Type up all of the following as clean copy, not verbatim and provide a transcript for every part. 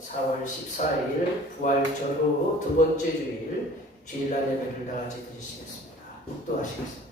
4월 14일 부활절 후 두 번째 주일 주일날 예배를 다 같이 드리시겠습니다. 묵도하시겠습니다.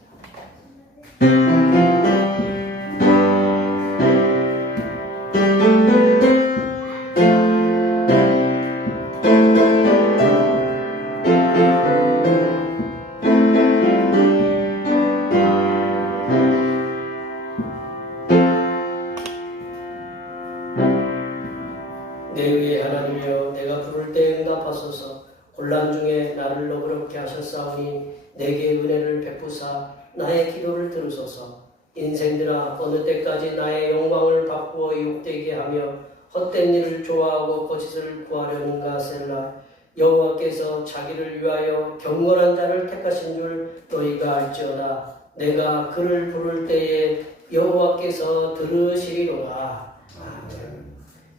내 위에 하나님이여 내가 부를 때 응답하소서. 곤란 중에 나를 너그럽게 하셨사오니 내게 은혜를 베푸사 나의 기도를 들으소서. 인생들아 어느 때까지 나의 영광을 바꾸어 유혹되게 하며 헛된 일을 좋아하고 거짓을 구하려는가. 셀라. 여호와께서 자기를 위하여 경건한 자를 택하신 줄 너희가 알지어다. 내가 그를 부를 때에 여호와께서 들으시리로다. 아멘.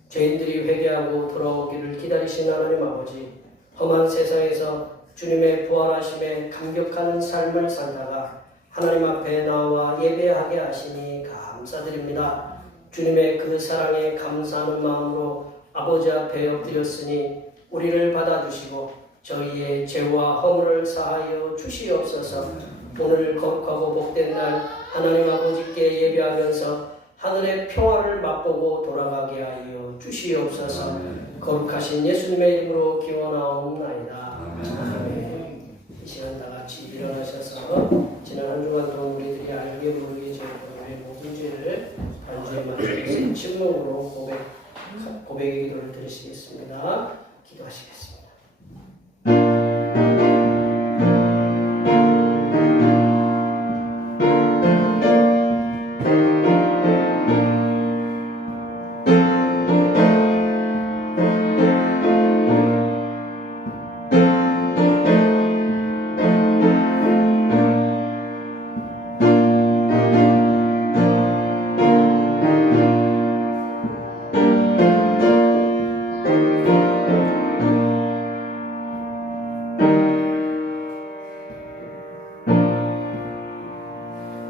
죄인들이 회개하고 돌아오기를 기다리신 하나님 아버지, 험한 세상에서 주님의 부활하심에 감격하는 삶을 살다가 하나님 앞에 나와 예배하게 하시니 감사드립니다. 주님의 그 사랑에 감사하는 마음으로 아버지 앞에 엎드렸으니 우리를 받아주시고 저희의 죄와 허물을 사하여 주시옵소서. 오늘 거룩하고 복된 날 하나님 아버지께 예배하면서 하늘의 평화를 맛보고 돌아가게 하여 주시옵소서. 거룩하신 예수님의 이름으로 기원하옵나이다. 아멘. 이 시간 다 같이 일어나셔서 지난 한 주간 동안 우리들이 알게 모르게 저희의 모든 죄를 단주에 맞춰서 침묵으로 고백의 기도를 드리시겠습니다. 기도하시겠습니다.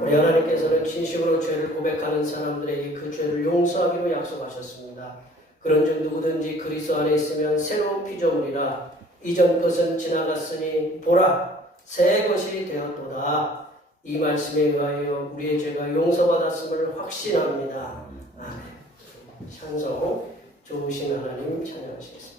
우리 하나님께서는 진심으로 죄를 고백하는 사람들에게 그 죄를 용서하기로 약속하셨습니다. 그런즉 누구든지 그리스도 안에 있으면 새로운 피조물이라 이전 것은 지나갔으니 보라 새 것이 되었도다. 이 말씀에 의하여 우리의 죄가 용서받았음을 확신합니다. 아멘. 찬송 좋으신 하나님 찬양하시겠습니다.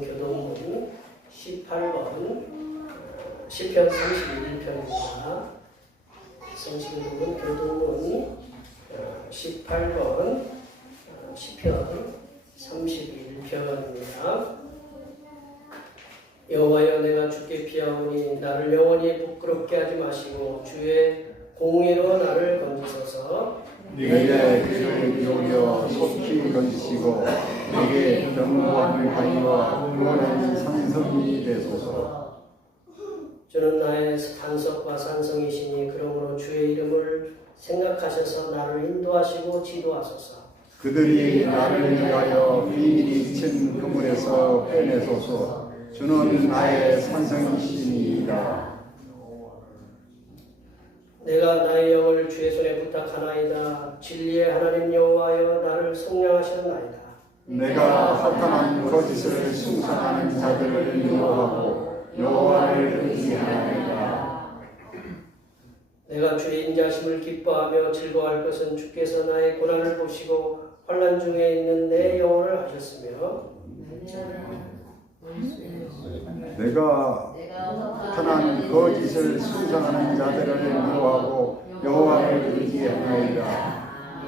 교동문 18번 시편 31편입니다. 성시교동문 교동문 18번 시편 31편입니다. 여호와여 내가 주께 피하오니 나를 영원히 부끄럽게 하지 마시고 주의 공의로 나를 건지소서. 내게 그를 여겨 속히 건지시고 내게 견고한 바위와 응원한 산성이 되소서. 주는 나의 반석과 산성이시니 그러므로 주의 이름을 생각하셔서 나를 인도하시고 지도하소서. 그들이 나를 위하여 비밀이 친 그물에서 빼내소서. 주는 나의 산성이시니이다. 내가 나의 영을 주의 손에 부탁하나이다. 진리의 하나님 여호와여 나를 속량하셨나이다. 내가 허탄한 거짓을 숭상하는 자들을 미워하고 여호와를 의지하나이다. 내가 주의 인자심을 기뻐하며 즐거워할 것은 주께서 나의 고난을 보시고 환난 중에 있는 내 영혼을 하셨으며 내가 허탄한 거짓을 숭상하는 자들을 미워하고 여호와를 의지하나이다.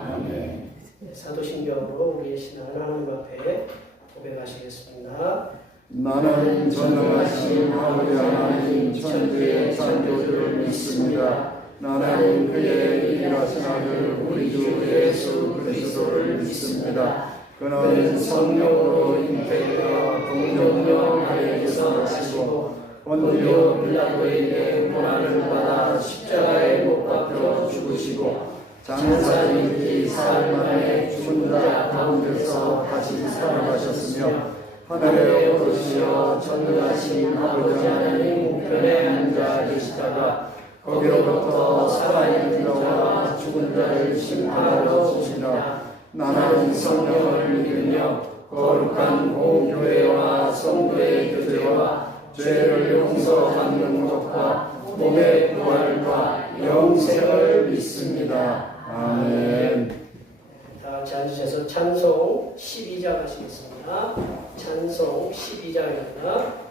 아멘. 사도신경으로 우리의 신앙을 하나님 앞에 고백하시겠습니다. 나는 전능하신 아버지 하나님 천주의 창조주를 믿습니다. 나는 그의 일하신 아들 우리 주 예수 그리스도를 믿습니다. 그는 성령으로 잉태되어 동정녀 마리아에게서 나시고 본디오 빌라도에게 고난을 받아 십자가에 못 박혀 죽으시고 장사님 뒤 사흘 만에 죽은 자 가운데서 다시 살아가셨으며 하늘에 오르시어 전능하신 아버지 하나님 우편에 앉아 계시다가 거기로부터 살아있는 자와 죽은 자를 심판하러 오시리라. 나는 성령을 믿으며 거룩한 공교회와 성도의 교제와 죄를 용서받는 것과 몸의 부활과 영생을 믿습니다. 아멘. 다 같이 앉으셔서 찬송 12장 하시겠습니다. 찬송 12장입니다.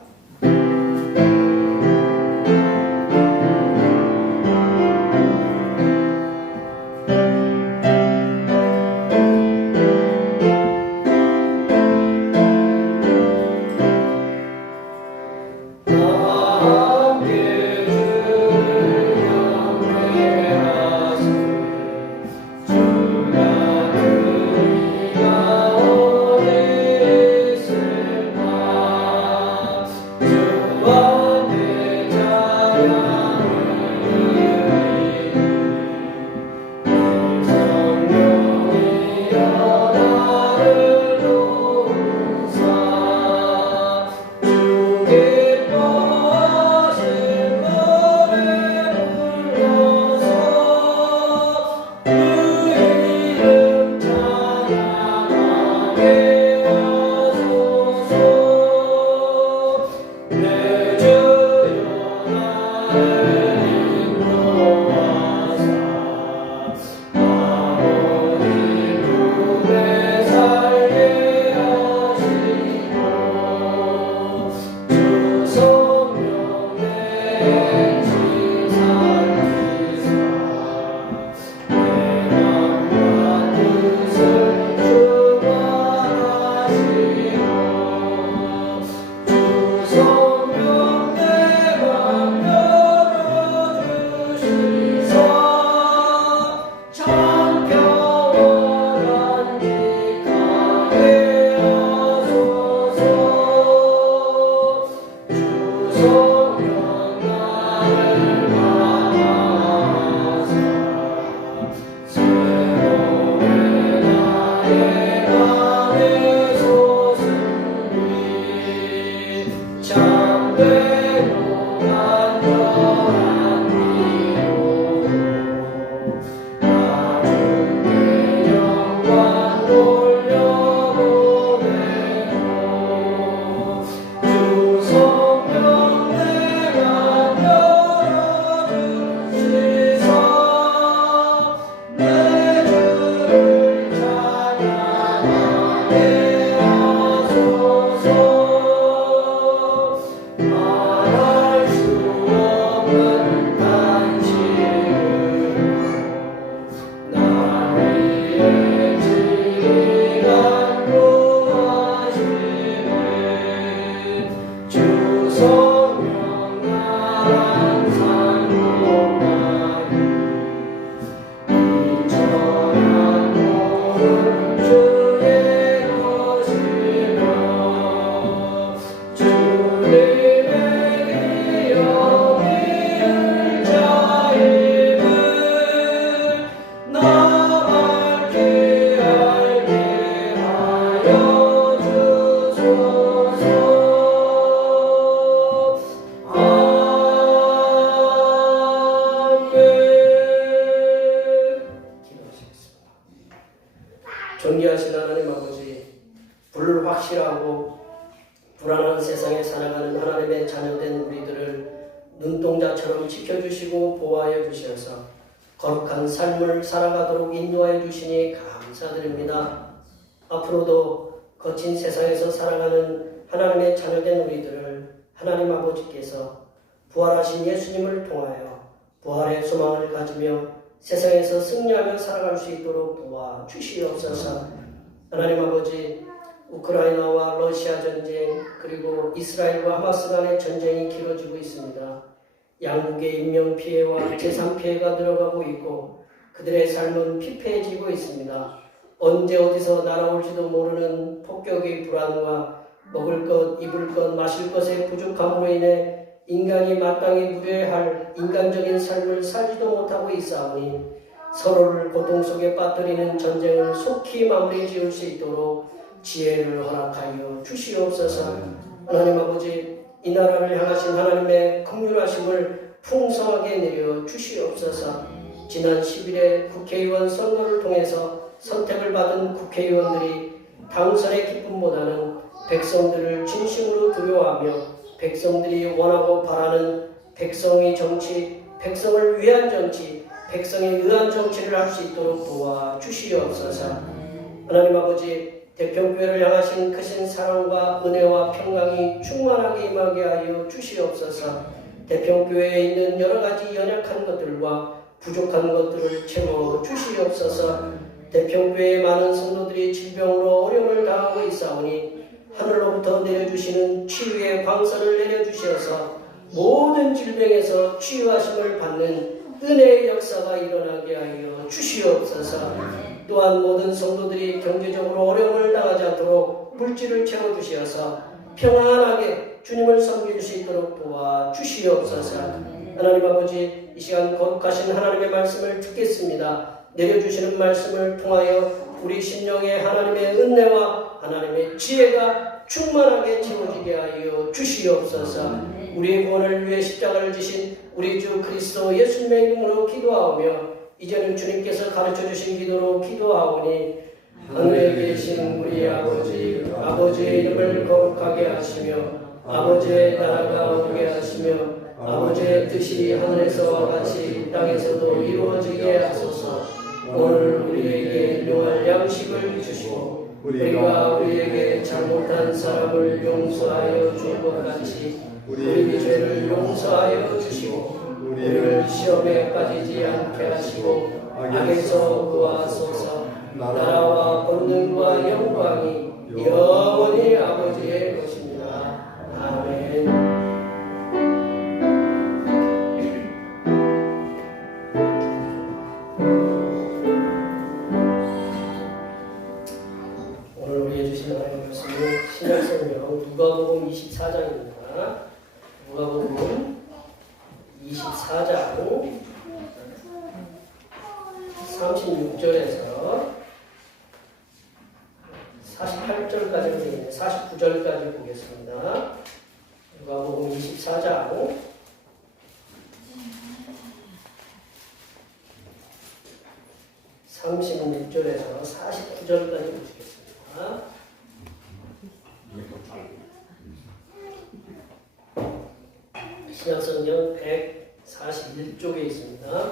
살아가는 하나님의 자녀된 우리들을 눈동자처럼 지켜주시고 보호하여 주셔서 거룩한 삶을 살아가도록 인도하여 주시니 감사드립니다. 앞으로도 거친 세상에서 살아가는 하나님의 자녀된 우리들을 하나님 아버지께서 부활하신 예수님을 통하여 부활의 소망을 가지며 세상에서 승리하며 살아갈 수 있도록 도와주시옵소서. 하나님 아버지, 우크라이나와 러시아 전쟁 그리고 이스라엘과 하마스 간의 전쟁이 길어지고 있습니다. 양국의 인명피해와 재산피해가 늘어가고 있고 그들의 삶은 피폐해지고 있습니다. 언제 어디서 날아올지도 모르는 폭격의 불안과 먹을 것, 입을 것, 마실 것의 부족함으로 인해 인간이 마땅히 누려야 할 인간적인 삶을 살지도 못하고 있사오니 서로를 고통 속에 빠뜨리는 전쟁을 속히 마무리 지을 수 있도록 지혜를 허락하여 주시옵소서. 하나님 아버지, 이 나라를 향하신 하나님의 긍휼하심을 풍성하게 내려 주시옵소서. 지난 10일에 국회의원 선거를 통해서 선택을 받은 국회의원들이 당선의 기쁨보다는 백성들을 진심으로 두려워하며 백성들이 원하고 바라는 백성의 정치, 백성을 위한 정치, 백성에 의한 정치를 할 수 있도록 도와주시옵소서. 하나님 아버지, 대평교회를 향하신 크신 사랑과 은혜와 평강이 충만하게 임하게 하여 주시옵소서. 대평교회에 있는 여러 가지 연약한 것들과 부족한 것들을 채워 주시옵소서. 대평교회의 많은 성도들이 질병으로 어려움을 당하고 있사오니 하늘로부터 내려주시는 치유의 광선을 내려주셔서 모든 질병에서 치유하심을 받는 은혜의 역사가 일어나게 하여 주시옵소서. 또한 모든 성도들이 경제적으로 어려움을 당하지 않도록 물질을 채워주셔서 평안하게 주님을 섬길 수 있도록 도와주시옵소서. 하나님 아버지, 이 시간 거룩하신 하나님의 말씀을 듣겠습니다. 내려주시는 말씀을 통하여 우리 심령에 하나님의 은혜와 하나님의 지혜가 충만하게 채워지게 하여 주시옵소서. 우리의 구원을 위해 십자가를 지신 우리 주 그리스도 예수님의 이름으로 기도하오며 이제는 주님께서 가르쳐 주신 기도로 기도하오니 하늘에 계신 우리 아버지, 아버지의 이름을 거룩하게 하시며 아버지의 나라가 오게 하시며 아버지의 뜻이 하늘에서와 같이 땅에서도 이루어지게 하소서. 오늘 우리에게 일용할 양식을 주시고 우리가 우리에게 잘못한 사람을 용서하여 줄 것 같이 우리 죄를 용서하여 주시고 우리를 시험에 빠지지 않게 하시고 악에서 구하소서. 나라와 권능과 영광이 영원히 아버지의 것입니다. 아멘. 오늘 우리 해주신 하나님의 말씀은 신약성경 누가복음 24장입니다. 누가복음 24장 36절에서 48절까지 보겠습니다. 49절까지 보겠습니다. 누가복음 24장 36절에서 49절까지 보시겠습니다. 신약성경 141쪽에 있습니다.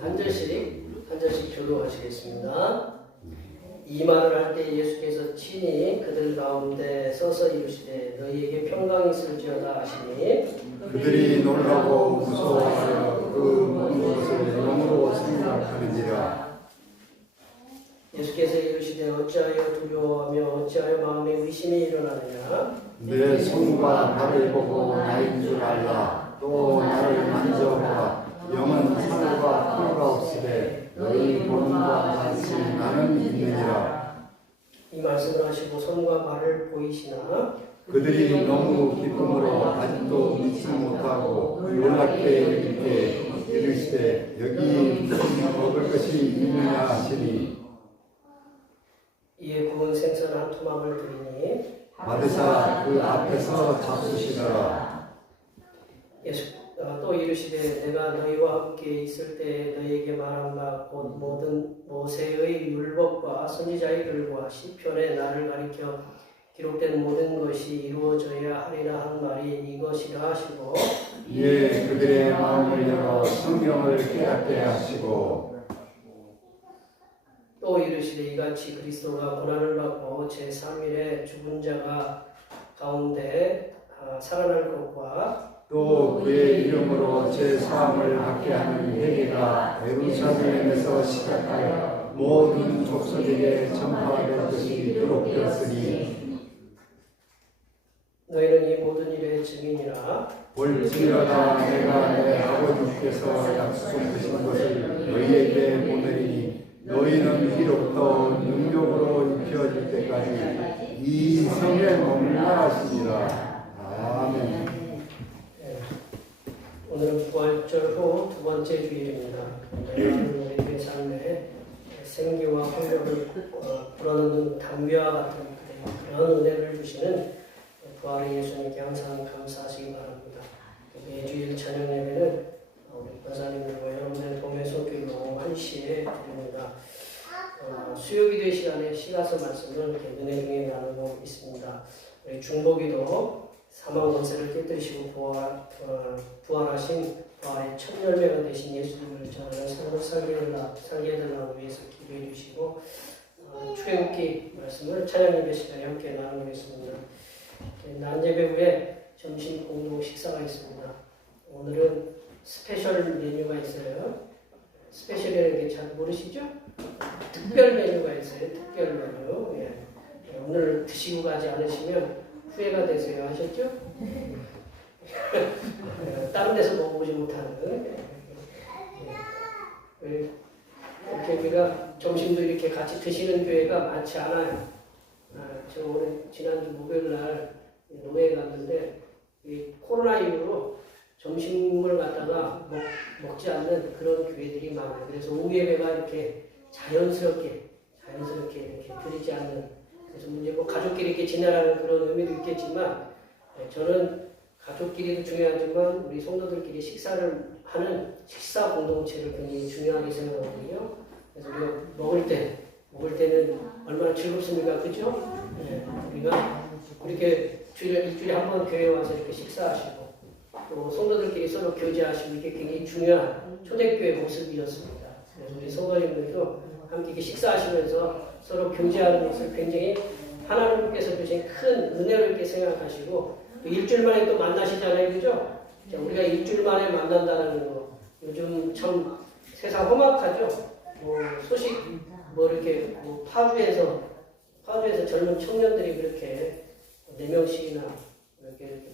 한 절씩 교도하시겠습니다. 이 말을 할 때 예수께서 친히 그들 가운데 서서 이르시되 너희에게 평강이 있을지어다 하시니 그들이 놀라고 무서워하여 그 모든 것을 영으로 생각하는지라. 예수께서 이르시되 어찌하여 두려워하며 어찌하여 마음에 의심이 일어나느냐. 내 손과 발을 보고 나인 줄 알라. 또 나를 만져보라. 영은 하늘과 풀과 없으되 너희 보는과 같이 나는 있느니라. 이 말씀을 하시고 손과 발을 보이시나 그들이 너무 기쁨으로 아직도 믿지 못하고 놀랍게 이르되 이르시되 여기 먹을 것이 있느냐 하시니 이에 구운 생선 한 토막을 드리니 받으사 그 앞에서 잡수시더라. 예수 또 이르시되 내가 너희와 함께 있을 때 너희에게 말한 바 곧 모든 모세의 율법과 선지자의 글과 시편에 나를 가리켜 기록된 모든 것이 이루어져야 하리라 한 말이 이것이라 하시고 이에 그들의 마음을 열어 성경을 깨닫게 하시고 또 이르시되 이같이 그리스도가 고난을 받고 제3일에 죽은 자가 가운데 살아날 것과 또 그의 이름으로 제 사함을 받게 하는 회개가 예루살렘에서 시작하여 모든 족속에게 전파될 것이 기록되었으니 너희는 이 모든 일의 증인이라 볼지어다 내가 내 아버지께서 약속하신 것을 너희에게 보내리니 너희는 이로부터 능력으로 입혀질 때까지 이 성에 머물라 하시니라. 아멘. 오늘은 부활절 후 두 번째 주일입니다. 우리의 삶에 생기와 활력을 불어넣는 담비와 같은 그런 은혜를 주시는 부활의 예수님께 항상 감사하시기 바랍니다. 매주일 저녁 예배는 우리 권사님들과 여러분들 동네 손길로 오후 1시에 드립니다. 수요기도 시간에 시가서 말씀을 이렇게 은혜 중에 나누고 있습니다. 우리 중보기도 사망 권세를 깨뜨리시고 부활하신 부활의 첫 열매가 되신 예수님을 저는 삶을 살게 해달라고 위해서 기도해 주시고 출애굽기 말씀을 찬양 예배 시간에 함께 나누겠습니다. 난예배 후에 점심 공동 식사가 있습니다. 오늘은 스페셜 메뉴가 있어요. 스페셜이라는 게 잘 모르시죠? 특별 메뉴가 있어요. 특별 메뉴. 예. 오늘 드시고 가지 않으시면 후회가 되세요. 아셨죠? 다른 데서 먹어보지 못하는. 이렇게 우리가 점심도 이렇게 같이 드시는 교회가 많지 않아요. 저 오늘 지난주 목요일 날 노예 갔는데 이 코로나 이후로 점심을 갖다가 먹지 않는 그런 교회들이 많아요. 그래서 오후 예배가 이렇게 자연스럽게 이렇게 드리지 않는, 그래서 이제 뭐 가족끼리 이렇게 지내라는 그런 의미도 있겠지만 저는 가족끼리도 중요하지만 우리 성도들끼리 식사를 하는 식사 공동체를 굉장히 중요하게 생각하거든요. 그래서 우리가 먹을 때는 얼마나 즐겁습니까? 그죠? 네, 우리가 이렇게 일주일에 한 번 교회에 와서 이렇게 식사하시고 또 성도들끼리 서로 교제하시고 이게 굉장히 중요한 초대교회 모습이었습니다. 그래서 우리 성도님들도 함께 이렇게 식사하시면서 서로 교제하는 것을 굉장히 하나님께서 주신 큰 은혜로 이렇게 생각하시고 또 일주일 만에 또 만나시잖아요. 그죠? 자, 우리가 일주일 만에 만난다는 거 요즘 참 세상 험악하죠? 소식 이렇게 파주에서 젊은 청년들이 그렇게 4명씩이나 이렇게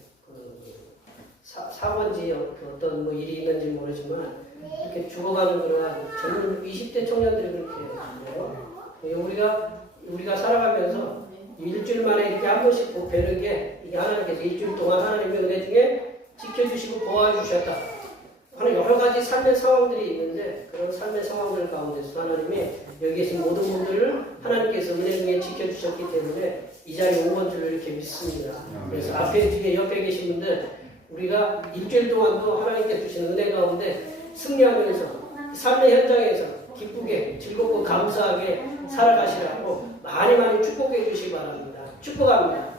사고인지 어떤 일이 있는지 모르지만 이렇게 죽어가는 그런 젊은 20대 청년들이 그렇게 있는데요. 우리가 살아가면서 일주일 만에 이렇게 한 번씩 뵈는 게 이게 하나님께서 일주일 동안 하나님의 은혜 중에 지켜주시고 보호해주셨다 하는 여러 가지 삶의 상황들이 있는데 그런 삶의 상황들 가운데서 하나님이 여기 계신 모든 분들을 하나님께서 은혜 중에 지켜주셨기 때문에 이 자리에 온 건 줄 이렇게 믿습니다. 그래서 앞에 뒤에 옆에 계신 분들 우리가 일주일 동안도 하나님께 주신 은혜 가운데 승리하면서 삶의 현장에서 기쁘게 즐겁고 감사하게 살아가시라고 많이 축복해 주시기 바랍니다. 축복합니다.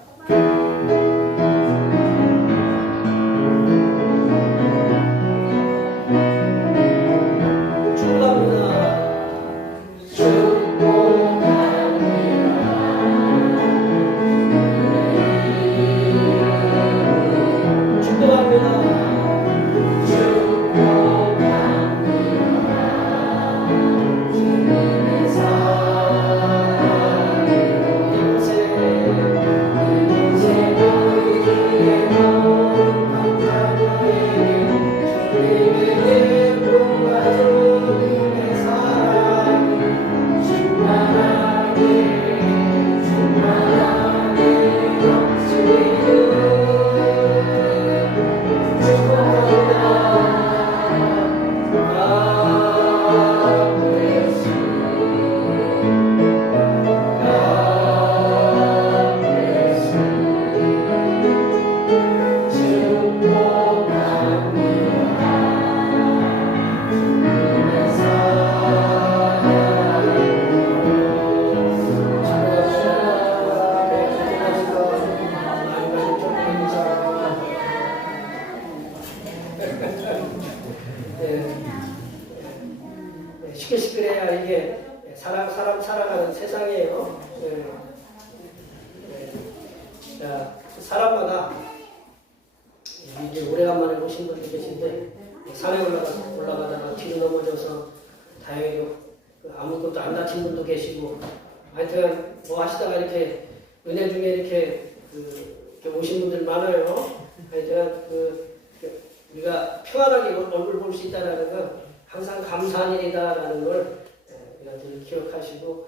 Yeah. 사람 살아가는 세상이에요. 예. 예. 자, 사람마다 이제 오래간만에 오신 분이 계신데 산에 올라가다가 뒤로 넘어져서 다행히도 아무것도 안 다친 분도 계시고 하여튼 뭐 하시다가 이렇게 은혜 중에 이렇게 이렇게 오신 분들 많아요. 하여튼 우리가 평안하게 얼굴 볼 수 있다는 건 항상 감사한 일이다라는 걸 우리가 늘 기억하시고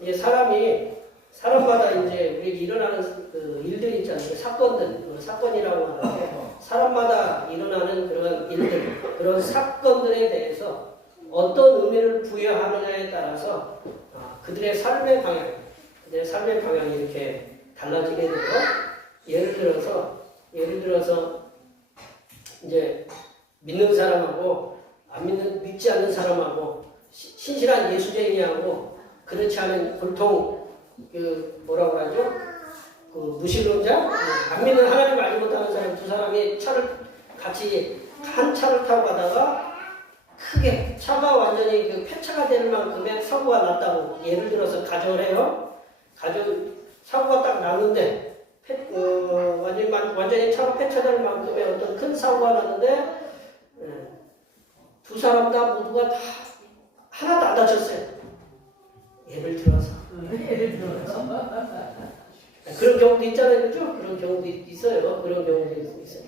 이제 사람마다 이제 우리 일어나는 일들 있잖아요. 사건들, 사건이라고 하는데 사람마다 일어나는 그런 일들, 그런 사건들에 대해서 어떤 의미를 부여하느냐에 따라서 그들의 삶의 방향이 이렇게 달라지게 되고 예를 들어서 이제 믿는 사람하고 믿지 않는 사람하고 신실한 예수쟁이하고 그렇지 않은 보통 뭐라고 하죠? 무신론자? 안 믿는 하나님 알지 못하는 사람 두 사람이 같이 한 차를 타고 가다가 크게 차가 완전히 폐차가 될 만큼의 사고가 났다고 예를 들어서 가정을 해요. 사고가 딱 났는데 완전히 차가 폐차될 만큼의 어떤 큰 사고가 났는데 두 사람 다 모두가 다 하나도 안 다쳤어요. 예를 들어서 그런 경우도 있잖아요, 그렇죠? 그런 경우도 있어요. 그런 경우도 있어요.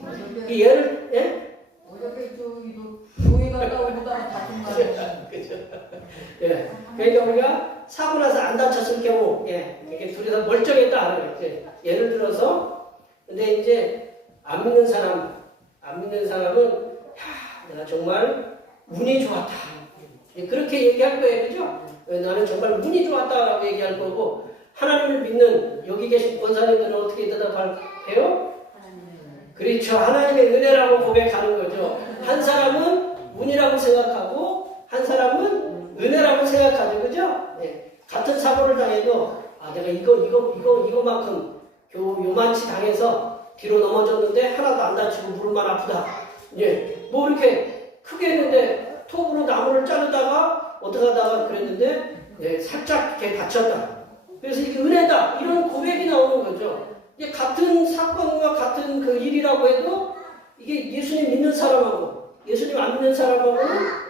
이 예를 어저께 저기도 교회 갔다 오다가 다친 거 그죠? 예. 그러니까 우리가 사고 나서 안 다쳤을 경우, 이렇게 둘이서 멀쩡했다 하는 거예요. 예를 들어서, 근데 이제 안 믿는 사람은 내가 정말 운이 좋았다. 그렇게 얘기할 거예요, 그죠? 나는 정말 운이 좋았다라고 얘기할 거고, 하나님을 믿는 여기 계신 권사님들은 어떻게 대답해요? 그렇죠. 하나님의 은혜라고 고백하는 거죠. 한 사람은 운이라고 생각하고 한 사람은 은혜라고 생각하죠. 그죠? 같은 사고를 당해도 내가 이거만큼 요만치 당해서 뒤로 넘어졌는데 하나도 안 다치고 무릎만 아프다. 뭐 이렇게 크게 했는데 톱으로 나무를 자르다가 어떻게 하다가 그랬는데 살짝 이렇게 다쳤다. 그래서 이게 은혜다. 이런 고백이 나오는 거죠. 이게 같은 사건과 같은 일이라고 해도 이게 예수님 믿는 사람하고 예수님 안 믿는 사람하고는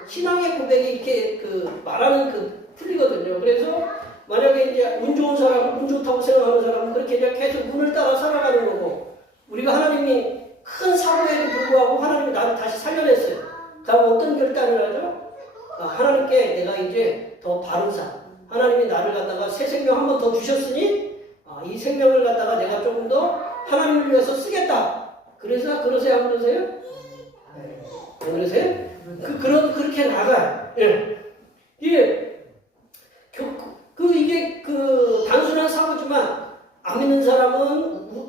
신앙의 고백이 이렇게 말하는 틀리거든요. 그래서 만약에 이제 운 좋은 사람, 운 좋다고 생각하는 사람은 그렇게 이제 계속 운을 따라 살아가는 거고 우리가 하나님이 큰 사고에도 불구하고 하나님이 나를 다시 살려냈어요. 다음 어떤 결단을 하죠? 하나님께 내가 이제 더 바른 삶 하나님이 나를 갖다가 새 생명 한 번 더 주셨으니 이 생명을 갖다가 내가 조금 더 하나님을 위해서 쓰겠다. 그러세요? 안 그러세요? 안 그러세요? 그렇게 나가요. 이게 단순한 사고지만 안 믿는 사람은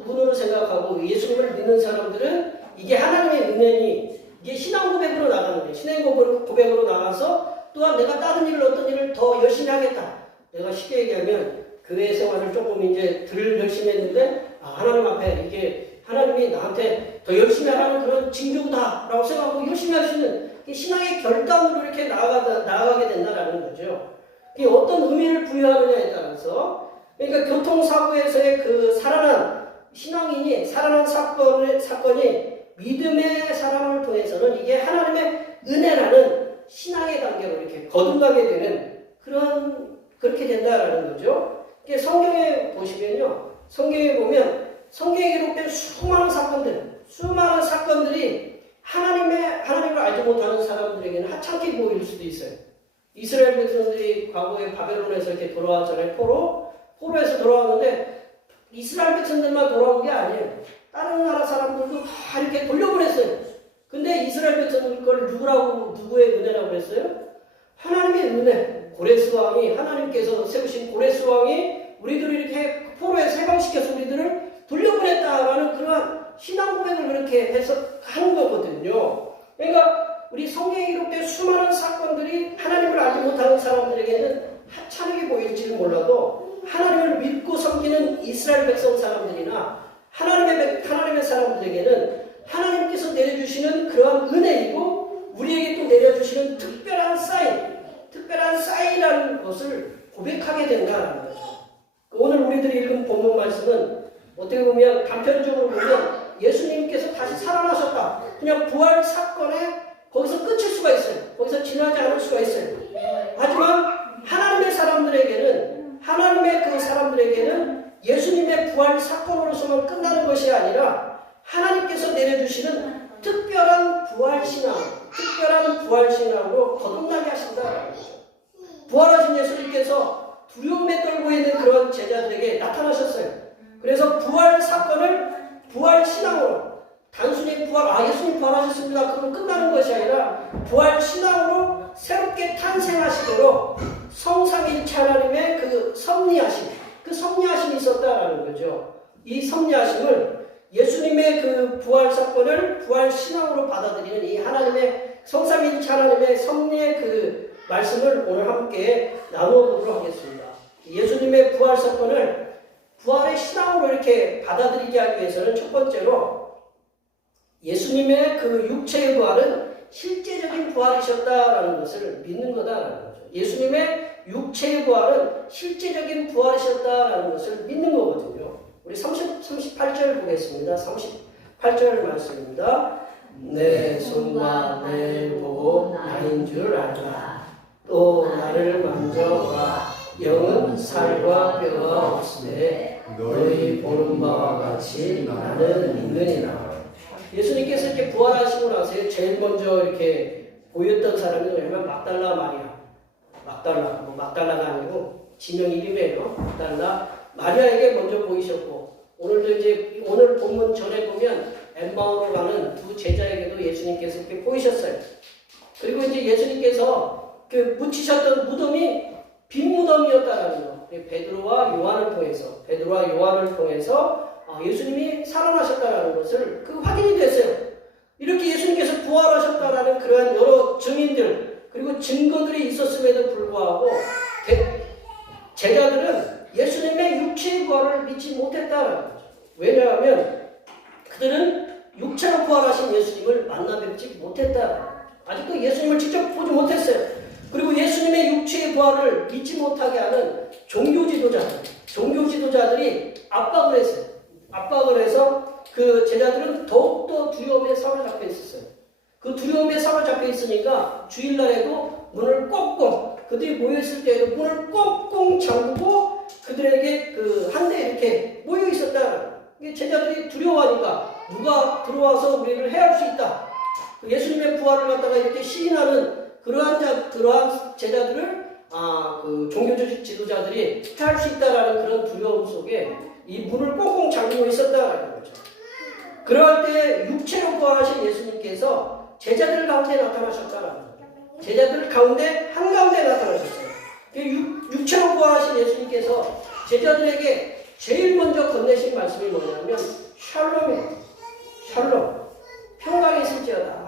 운으로 생각하고 예수님을 믿는 사람들은 이게 하나님의 은혜니 이게 신앙 고백으로 나가는 거예요. 신앙 고백으로 나가서 또한 내가 다른 어떤 일을 더 열심히 하겠다. 내가 쉽게 얘기하면 교회 생활을 조금 이제 덜 열심히 했는데 하나님 앞에 이게 하나님이 나한테 더 열심히 하라는 그런 징조다라고 생각하고 열심히 할 수 있는 신앙의 결단으로 이렇게 나아가게 된다는 거죠. 이게 어떤 의미를 부여하느냐에 따라서 그러니까 교통사고에서의 살아난 신앙인이 살아난 사건이 믿음의 사람을 통해서는 이게 하나님의 은혜라는 신앙의 단계로 이렇게 거듭나게 되는 그렇게 된다라는 거죠. 성경에 보시면요. 성경에 보면 성경에 기록된 수많은 사건들이 하나님을 알지 못하는 사람들에게는 하찮게 보일 수도 있어요. 이스라엘 백성들이 과거에 바벨론에서 이렇게 돌아왔잖아요. 포로에서 돌아왔는데 이스라엘 백성들만 돌아온 게 아니에요. 다른 나라 사람들도 다 이렇게 돌려보냈어요. 근데 이스라엘 백성들 걸 누구의 은혜라고 했어요? 하나님의 은혜. 고레스 왕이 하나님께서 세우신 고레스 왕이 우리들을 이렇게 포로에서 해방시켜서 우리들을 돌려보냈다라는 그러한 신앙 고백을 그렇게 해서 하는 거거든요. 그러니까 우리 성경에 기록된 수많은 사건들이 하나님을 알지 못하는 사람들에게는 하찮게 보일지는 몰라도 하나님을 믿고 섬기는 이스라엘 백성 사람들이나 하나님의 사람들에게는 하나님께서 내려주시는 그러한 은혜이고 우리에게 또 내려주시는 특별한 사인이라는 것을 그냥 부활 사건에 거기서 끝일 수가 있어요. 거기서 지나지 않을 수가 있어요. 하지만 하나님의 그 사람들에게는 예수님의 부활 사건으로서만 끝나는 것이 아니라 하나님께서 내려주시는 특별한 부활신앙으로 거듭나게 하신다라는 거죠. 부활하신 예수님께서 두려움에 떨고 있는 그런 제자들에게 나타나셨어요. 그래서 부활 사건을 부활신앙으로 단순히 예수님 부활하셨습니다. 그럼 끝나는 것이 아니라 부활신앙으로 새롭게 탄생하시도록 성삼일체 하나님의 그 섭리하심이 있었다라는 거죠. 이 섭리하심을 예수님의 그 부활 사건을 부활 신앙으로 받아들이는 이 하나님의 성삼일체 하나님의 섭리의 그 말씀을 오늘 함께 나누어 보도록 하겠습니다. 예수님의 부활 사건을 부활의 신앙으로 이렇게 받아들이게 하기 위해서는 첫 번째로 예수님의 그 육체의 부활은 실제적인 부활이셨다라는 것을 믿는 거다라는 거죠. 예수님의 육체의 부활은 실제적인 부활이셨다라는 것을 믿는 거거든요. 우리 38절 보겠습니다. 38절 말씀입니다. 내 손과 내 보고 나인 줄 알라. 또 나를 만져봐. 영은 살과 뼈가 없으되 너희 보는 바와 같이 나는 있느니라. 예수님께서 이렇게 부활하시고 나서 제일 먼저 이렇게 보였던 사람이 누구냐면 막달라 마리아. 막달라가 아니고 지명 이름이에요. 막달라 마리아에게 먼저 보이셨고, 오늘 본문 전에 보면 엠마오로 가는 두 제자에게도 예수님께서 이렇게 보이셨어요. 그리고 이제 예수님께서 그 묻히셨던 무덤이 빈 무덤이었다라는 거. 베드로와 요한을 통해서 예수님이 살아나셨다라는 것을 확인이 됐어요. 이렇게 예수님께서 부활하셨다라는 그러한 여러 증인들 그리고 증거들이 있었음에도 불구하고 제자들은 예수님의 육체의 부활을 믿지 못했다라는 거죠. 왜냐하면 그들은 육체로 부활하신 예수님을 만나 뵙지 못했다. 아직도 예수님을 직접 보지 못했어요. 그리고 예수님의 육체의 부활을 믿지 못하게 하는 종교 지도자들이 압박을 했어요. 압박을 해서 그 제자들은 더욱더 두려움에 사로잡혀 있었어요. 그 두려움에 사로잡혀 있으니까 주일날에도 문을 꽁꽁, 그들이 모여있을 때에도 문을 꽁꽁 잠그고 그들에게 한데 이렇게 모여 있었다. 제자들이 두려워하니까 누가 들어와서 우리를 해할 수 있다. 예수님의 부활을 갖다가 이렇게 시인하는 그러한 제자들을 그 종교 지도자들이 해할 수 있다라는 그런 두려움 속에 이 문을 꽁꽁 잠그고 있었다라는 거죠. 그럴 때 육체로 부활하신 예수님께서 제자들 가운데 나타나셨다라는 거죠. 제자들 가운데 한가운데 나타나셨어요. 육체로 부활하신 예수님께서 제자들에게 제일 먼저 건네신 말씀이 뭐냐면 샬롬이에요. 샬롬. 평강이 있을지어다.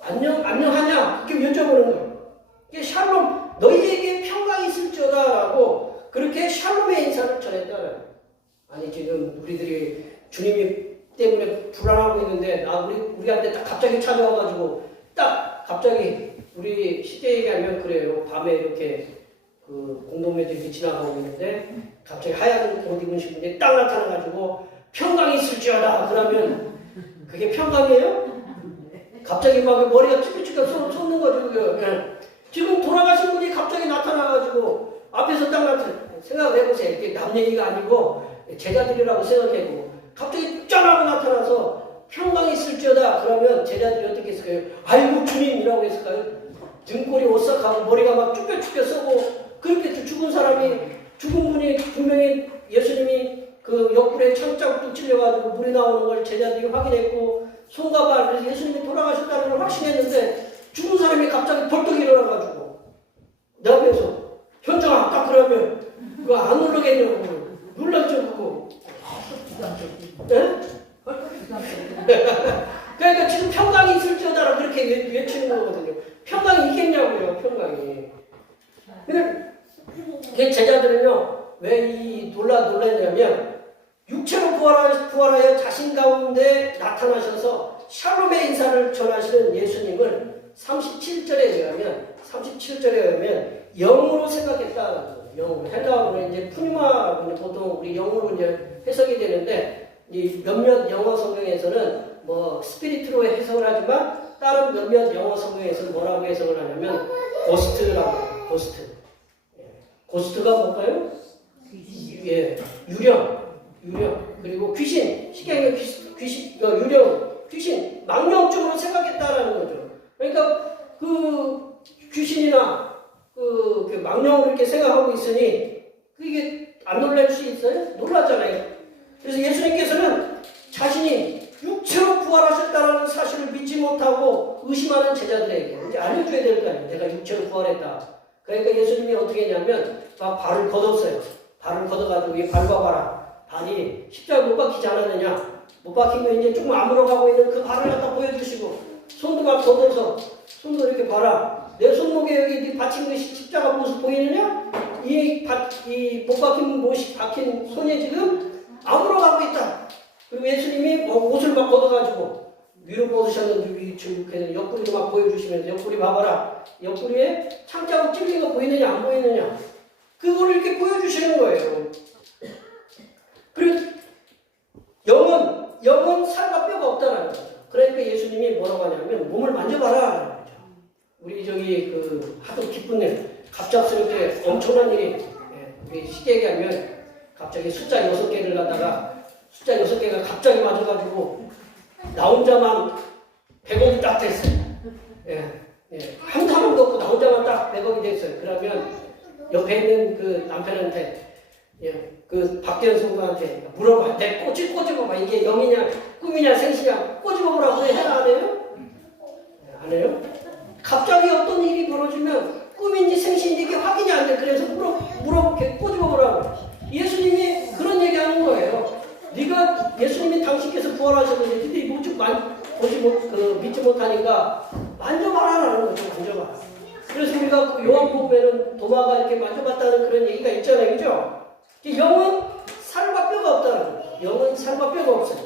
안녕하냐? 그렇게 여쭤보는 거예요. 이게 샬롬, 너희에게 평강이 있을지어다라고 그렇게 샬롬의 인사를 전했다는 거예요. 아니 지금 우리들이 주님이 때문에 불안하고 있는데 우리한테 딱 갑자기 찾아와가지고 딱 갑자기 우리 실제 얘기하면 그래요. 밤에 이렇게 그 공동묘지를 지나가고 있는데 갑자기 하얀 옷 입으신 분이 딱 나타나가지고 평강이 있을지어다. 그러면 그게 평강이에요? 갑자기 막 머리가 쭈뼛쭈뼛 솟는 거죠. 지금 돌아가신 분이 갑자기 나타나가지고 앞에서 딱 생각을 해보세요. 이게 남 얘기가 아니고 제자들이라고 생각해보고 갑자기 짠 하고 나타나서 평강이 있을지어다. 그러면 제자들이 어떻게 했을까요? 아이고 주님이라고 했을까요? 등골이 오싹하고 머리가 막 쭈뼛쭈뼛 쏘고 그렇게 죽은 분이 분명히 예수님이 그 옆구리에 창자국도 찔려가지고 물이 나오는 걸 제자들이 확인했고 손과 발, 그래서 예수님이 돌아가셨다는 걸 확신했는데 죽은 사람이 갑자기 벌떡 일어나가지고 내 앞에서 현정아 딱 그러면 그거 안 놀라겠냐고 놀랐죠 그거. 네? 그러니까 지금 평강이 있을지어다라 그렇게 외치는 거거든요. 평강이 있겠냐고요. 평강이. 근데 제자들은요 왜 놀랐냐면 육체로 부활하여 자신 가운데 나타나셔서 샬롬의 인사를 전하시는 예수님을 37절에 의하면 영으로 생각했다는 거예요. 영으로. 헬라어로는 이제 푸니마라고 보통 우리 영으로 이제 해석이 되는데 이 몇몇 영어 성경에서는 뭐 스피리트로 해석을 하지만 다른 몇몇 영어 성경에서는 뭐라고 해석을 하냐면 고스트라고 해요. 고스트. 고스트가 뭘까요? 예, 유령. 그리고 귀신. 쉽게 귀신, 유령, 귀신, 망령적으로 생각했다라는 거죠. 그러니까 그 귀신이나 그 망령을 이렇게 생각하고 있으니 그게 안 놀랄 수 있어요? 놀랐잖아요. 그래서 예수님께서는 자신이 육체로 부활하셨다는 사실을 믿지 못하고 의심하는 제자들에게 이제 알려줘야 될 거 아니에요. 내가 육체로 부활했다. 그러니까 예수님이 어떻게 했냐면 막 발을 걷었어요. 발을 걷어가지고 이 발 봐봐라. 발이 십자가 못 박히지 않았느냐. 못 박히면 이제 조금 아물어가고 있는 그 발을 갖다 보여주시고 손도 막 걷어서 손도 이렇게 봐라. 내 손목에 여기 받친 것이 십자가 모습 보이느냐? 이 못 박힌 못이 박힌 손에 지금 아물어가고 있다. 그리고 예수님이 옷을 막 걷어가지고 위로 뻗으셨는지 위로 옆구리도 막 보여주시면서 옆구리 봐봐라. 옆구리에 창자국 찔린 거 보이느냐 안 보이느냐. 그거를 이렇게 보여주시는 거예요. 그리고 영은 살과 뼈가 없다는 거죠. 그러니까 예수님이 뭐라고 하냐면 몸을 만져봐라. 거죠. 우리 저기 하도 기쁜 일, 갑작스럽게 엄청난 일이 우리 쉽게 얘기하면 갑자기 숫자 6개를 갖다가 숫자 6개가 갑자기 맞아가지고 나 혼자만 100억이 딱 됐어요. 한 사람도 없고 나 혼자만 딱 100억이 됐어요. 그러면 옆에 있는 그 남편한테 그 박대현 성도한테 물어봐. 내 꼬집어봐. 이게 영이냐 꿈이냐 생시냐 꼬집어보라고 해야 안 해요? 안 해요? 갑자기 어떤 일이 벌어지면 꿈인지 생시인지 이게 확인이 안 돼. 그래서 꼬집어보라고. 예수님이 그런 얘기하는 거예요. 네가 예수님이 당신께서 부활하셨는데 너희 믿지 못하니까 만져봐라라는 거죠. 만져봐라. 그래서 우리가 요한복음에는 도마가 이렇게 만져봤다는 그런 얘기가 있잖아요. 그죠? 영은 살과 뼈가 없다는 거예요. 영은 살과 뼈가 없어요.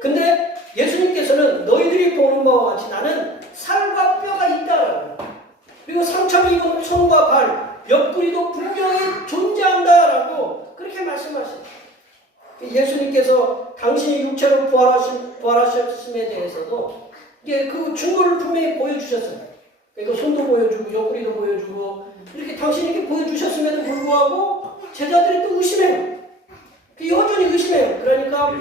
근데 예수님께서는 너희들이 보는 바와 같이 나는 살과 뼈가 있다라는 거예요. 그리고 상처를 입은 손과 발, 옆구리도 분명히 존재한다라고 그렇게 말씀하셔요. 예수님께서 당신이 육체로 부활하셨음에 대해서도 이게 그 증거를 분명히 보여주셨어요. 그러니까 손도 보여주고 옆구리도 보여주고 이렇게 당신이 이렇게 보여주셨음에도 불구하고 제자들이 또 의심해요. 여전히 의심해요. 그러니까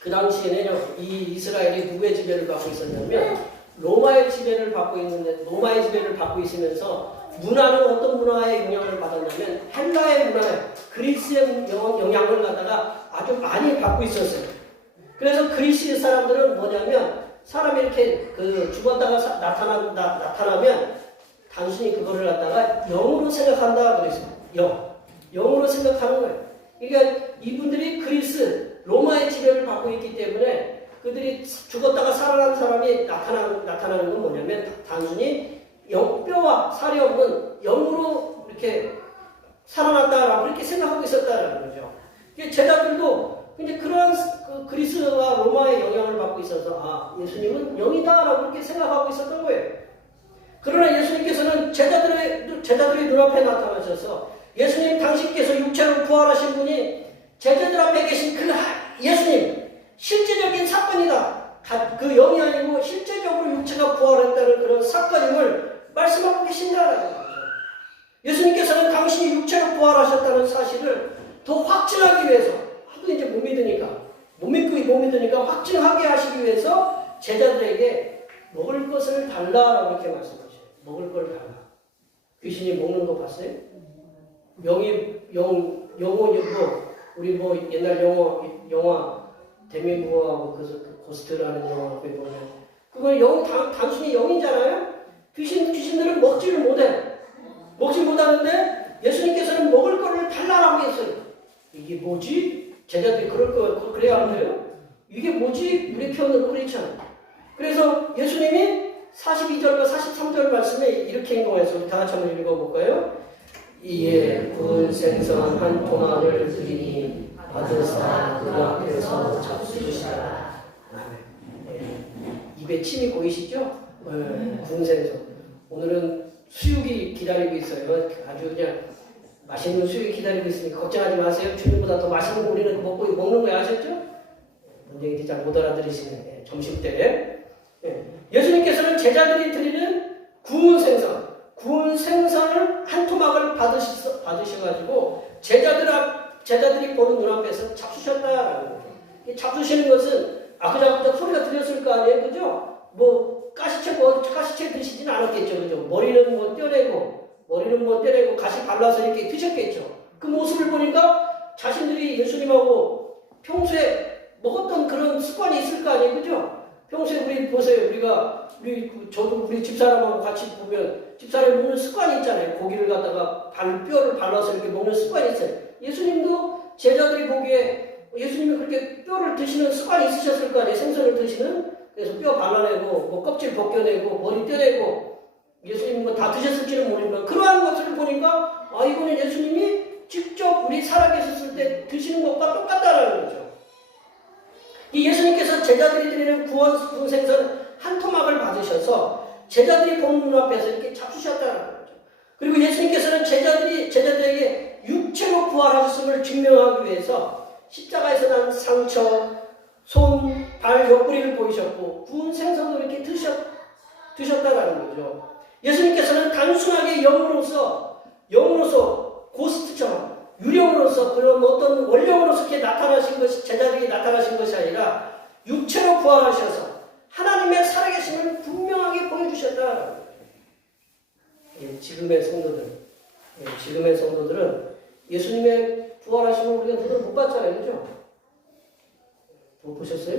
그 당시에는요, 이 이스라엘이 누구의 지배를 받고 있었냐면 로마의 지배를 받고 있는데 로마의 지배를 받고 있으면서 문화는 어떤 문화의 영향을 받았냐면 헬라의 문화에 그리스의 영향을 갖다가 아주 많이 받고 있었어요. 그래서 그리스 사람들은 뭐냐면 사람이 이렇게 죽었다가 나타나면 단순히 그거를 갖다가 영으로 생각한다 그랬어요. 영으로 생각하는 거예요. 그러니까 이분들이 그리스 로마의 지배를 받고 있기 때문에 그들이 죽었다가 살아난 사람이 나타나는 건 뭐냐면 단순히 뼈와 살이 없는 영으로 이렇게 살아났다라고 그렇게 생각하고 있었다라는 거죠. 제자들도 이제 그런 그리스와 로마의 영향을 받고 있어서 예수님은 영이다라고 그렇게 생각하고 있었던 거예요. 그러나 예수님께서는 제자들의 눈앞에 나타나셔서 예수님 당신께서 육체로 부활하신 분이 제자들 앞에 계신 그 예수님 실제적인 사건이다. 그 영이 아니고 실제적으로 육체가 부활했다는 그런 사건임을 말씀하고 계신다라는 거죠. 예수님께서는 당신이 육체로 부활하셨다는 사실을 더 확증하기 위해서 하도 이제 못 믿으니까 확증하게 하시기 위해서 제자들에게 먹을 것을 달라라고 이렇게 말씀하셔요. 먹을 걸 달라. 귀신이 먹는 거 봤어요? 영어 우리 옛날 영화 데미무어하고 그 고스트라는 영화 보면 그건 단순히 영이잖아요. 귀신들은 먹지를 못해. 먹지 못하는데 예수님께서는 먹을 거를 달라라고 했어요. 이게 뭐지? 제자들이 그래야 안 돼요? 이게 뭐지? 우리 표현은 그렇잖아요. 그래서 예수님이 42절과 43절 말씀에 이렇게 행동해서 우리 다 같이 한번 읽어볼까요? 이에 구운 생선 한 토막을 드리니 받으사 그 앞에서 잡수시라. 입에 침이 보이시죠? 구운 생선. 오늘은 수육이 기다리고 있어요. 아주 그냥 맛있는 수육이 기다리고 있으니까 걱정하지 마세요. 주님보다 더 맛있는 거 우리는 먹는 거 아셨죠? 문제인지 잘 못 알아들으시네. 점심 때. 예수님께서는 제자들이 드리는 구운 생선을 한 토막을 받으셔가지고 제자들이 보는 눈앞에서 잡수셨다라는 거죠. 이 잡수시는 것은 아그작아그작 소리가 들렸을 거 아니에요, 그죠? 뭐 가시채 드시진 않았겠죠, 그죠? 머리는 떼내고 가시 발라서 이렇게 드셨겠죠. 그 모습을 보니까 자신들이 예수님하고 평소에 먹었던 그런 습관이 있을 거 아니에요, 그죠? 평소에 우리 보세요, 저도 우리 집사람하고 같이 보면 집사람이 먹는 습관이 있잖아요. 고기를 갖다가 뼈를 발라서 이렇게 먹는 습관이 있어요. 예수님도 제자들이 보기에 예수님이 그렇게 뼈를 드시는 습관이 있으셨을 거 아니에요. 생선을 드시는. 그래서 뼈 발라내고 뭐 껍질 벗겨내고 머리 떼내고 예수님 뭐 다 드셨을지는 모르지만 그러한 것을 보니까 이거는 예수님이 직접 우리 살아계셨을 때 드시는 것과 똑같다라는 거죠. 이 예수님께서 제자들이 드리는 구운 생선 한 토막을 받으셔서 제자들이 보는 눈앞에서 이렇게 잡수셨다는 거죠. 그리고 예수님께서는 제자들에게 육체로 부활하셨음을 증명하기 위해서 십자가에서 난 상처, 손, 발, 옆구리를 보이셨고 구운 생선도 이렇게 드셨다는 거죠. 예수님께서는 단순하게 영으로서 고스트처럼 유령으로서 그런 어떤 원령으로서 이렇게 나타나신 것이 제자들에게 나타나신 것이 아니라 육체로 부활하셔서 하나님의 살아계심을 분명하게 보여주셨다는 거죠. 지금의 성도들은 예수님의 부활하심을 우리가 눈으로 못 봤잖아요, 그죠? 못 보셨어요?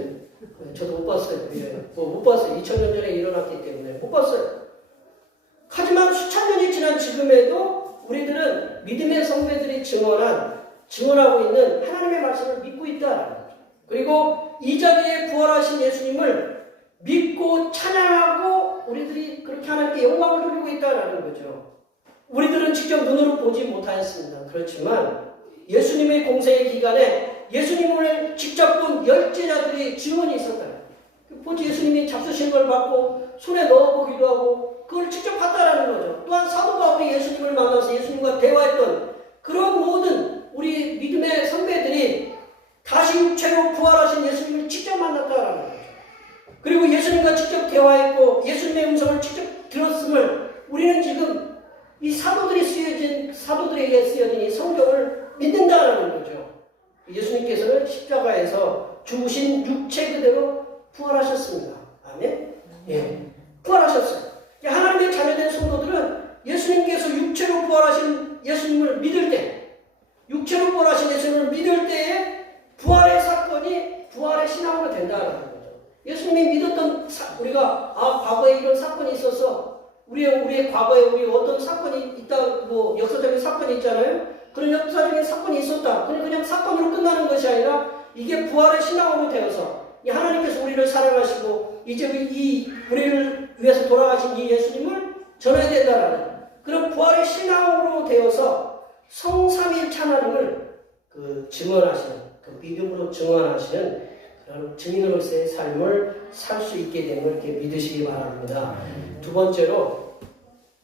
저도 못 봤어요. 못 봤어요. 2000년 전에 일어났기 때문에 못 봤어요. 하지만 수천 년이 지난 지금에도 우리들은 믿음의 성배들이 증언하고 있는 하나님의 말씀을 믿고 있다. 그리고 이 자리에 부활하신 예수님을 믿고 찬양하고 우리들이 그렇게 하나님께 영광을 돌리고 있다는 거죠. 우리들은 직접 눈으로 보지 못하였습니다. 그렇지만 예수님의 공생의 기간에 예수님을 직접 본 열제자들이 증언이 있었다. 예수님이 잡수신 걸 받고 손에 넣어보기도 하고 그걸 직접 봤다라는 거죠. 또한 사도 바울이 예수님을 만나서 예수님과 대화했던 그런 모든 우리 믿음의 선배들이 다시 육체로 부활하신 예수님을 직접 만났다라는 거죠. 그리고 예수님과 직접 대화했고 예수님의 음성을 직접 들었음을 우리는 지금 이 사도들에게 쓰여진 이 성경을 믿는다라는 거죠. 예수님께서는 십자가에서 죽으신 육체 그대로 부활하셨습니다. 아멘? 부활하셨어요. 하나님의 자녀된 성도들은 예수님께서 육체로 부활하신 예수님을 믿을 때, 육체로 부활하신 예수님을 믿을 때에 부활의 사건이 부활의 신앙으로 된다는 거죠. 예수님이 믿었던 우리가 과거에 이런 사건이 있어서 우리의 과거에 우리 어떤 사건이 있다, 뭐 역사적인 사건이 있잖아요. 그런 역사적인 사건이 있었다. 그냥 사건으로 끝나는 것이 아니라 이게 부활의 신앙으로 되어서 하나님께서 우리를 사랑하시고 이제 우리를 위해서 돌아가신 이 예수님을 전해야 된다라는 그런 부활의 신앙으로 되어서 성삼위일체 하나님을 증언하시는 믿음으로 증언하시는 그런 증인으로서의 삶을 살 수 있게 됨을 이렇게 믿으시기 바랍니다. 두 번째로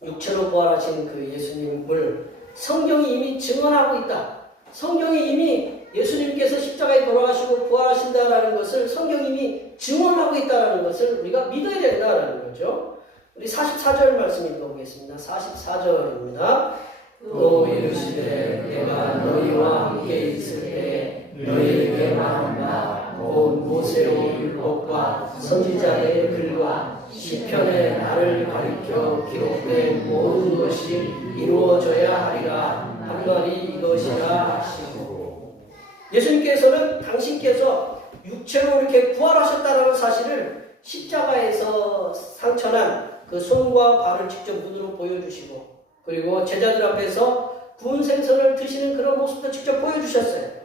육체로 부활하신 그 예수님을 성경이 이미 증언하고 있다. 성경이 이미 예수님께서 십자가에 돌아가시고 부활하신다라는 것을 성경이 이미 증언하고 있다는 것을 우리가 믿어야 된다는 거죠. 우리 44절 말씀 읽어보겠습니다. 44절입니다. 또 이르시되 내가 너희와 함께 있을 때 너희에게 말한다. 곧 모세의 율법과 선지자의 글과 시편에 나를 가리켜 기록된 모든 것이 이루어져야 하리라 한 말이 이것이라 하시고 예수님께서는 당신께서 육체로 이렇게 부활하셨다는 사실을 십자가에서 상처난 그 손과 발을 직접 눈으로 보여주시고 그리고 제자들 앞에서 구운 생선을 드시는 그런 모습도 직접 보여주셨어요.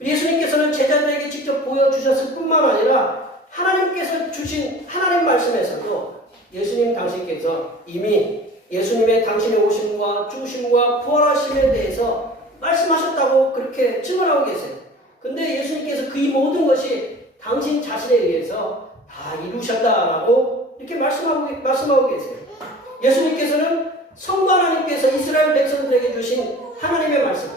예수님께서는 제자들에게 직접 보여주셨을 뿐만 아니라 하나님께서 주신 하나님 말씀에서도 예수님 당신께서 이미 예수님의 당신의 오심과 죽으심과 부활하심에 대해서 말씀하셨다고 그렇게 증언하고 계세요. 근데 예수님께서 그 이 모든 것이 당신 자신에 의해서 다 이루셨다라고 이렇게 말씀하고 계세요. 예수님께서는 성부 하나님께서 이스라엘 백성들에게 주신 하나님의 말씀,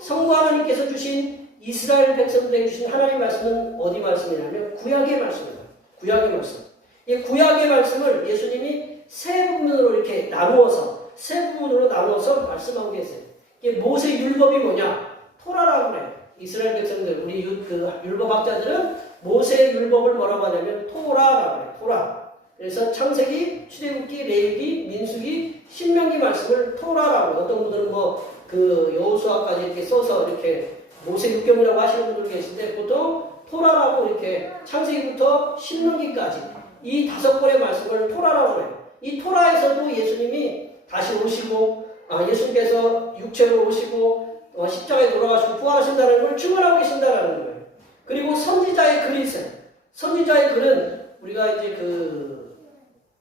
성부 하나님께서 주신 이스라엘 백성들에게 주신 하나님의 말씀은 어디 말씀이냐면 구약의 말씀입니다. 구약의 말씀. 이 구약의 말씀을 예수님이 세 부분으로 이렇게 나누어서 말씀하고 계세요. 이게 모세 율법이 뭐냐? 토라라고 그래요. 이스라엘 백성들, 우리 율법학자들은 모세 율법을 뭐라고 하냐면 토라라고 해요. 토라. 그래서 창세기, 출애굽기, 레위기, 민수기, 신명기 말씀을 토라라고, 어떤 분들은 여호수아까지 이렇게 써서 이렇게 모세 율법이라고 하시는 분들 계신데, 보통 토라라고 이렇게 창세기부터 신명기까지 이 5권의 말씀을 토라라고 해요. 이 토라에서도 예수님이 다시 오시고, 예수님께서 육체로 오시고 십자가에 돌아가시고 부활하신다는 걸 증언하고 계신다는 거예요. 그리고 선지자의 글이 있어요. 선지자의 글은 우리가 이제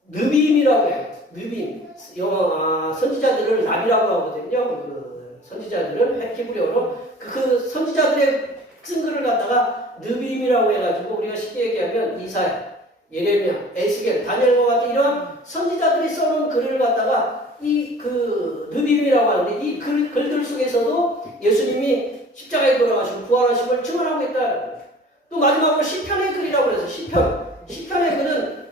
느빔이라고 해요. 느빔. 선지자들을 나비라고 하거든요. 선지자들은 히브리어로 그 선지자들의 쓴 글을 갖다가 느빔이라고 해가지고 우리가 쉽게 얘기하면 이사야, 예레미야, 에스겔, 다니엘과 같은 이런 선지자들이 써놓은 글을 갖다가 느빔이라고 하는데, 이 글들 속에서도 예수님이 십자가에 돌아가시고 부활하심을 증언하고 있다는 거예요. 또 마지막으로 시편의 글이라고 해서 시편의 글은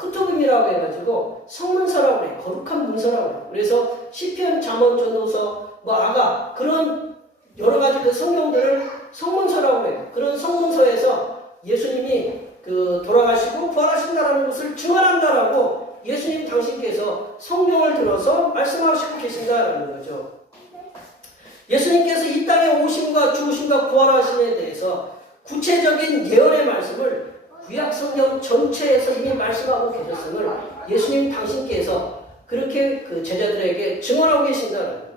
크토금이라고 해가지고 성문서라고 해요. 거룩한 문서라고 해요. 그래서 시편, 잠언, 전도서, 아가 그런 여러 가지 그 성경들을 성문서라고 해요. 그런 성문서에서 예수님이 돌아가시고 부활하신다라는 것을 증언한다라고 예수님 당신께서 성경을 들어서 말씀하시고 계신다라는 거죠. 예수님께서 이 땅에 오심과 죽으심과 부활하심에 대해서 구체적인 예언의 말씀을 구약 성경 전체에서 이미 말씀하고 계셨음을 예수님 당신께서 그렇게 제자들에게 증언하고 계신다는 거죠.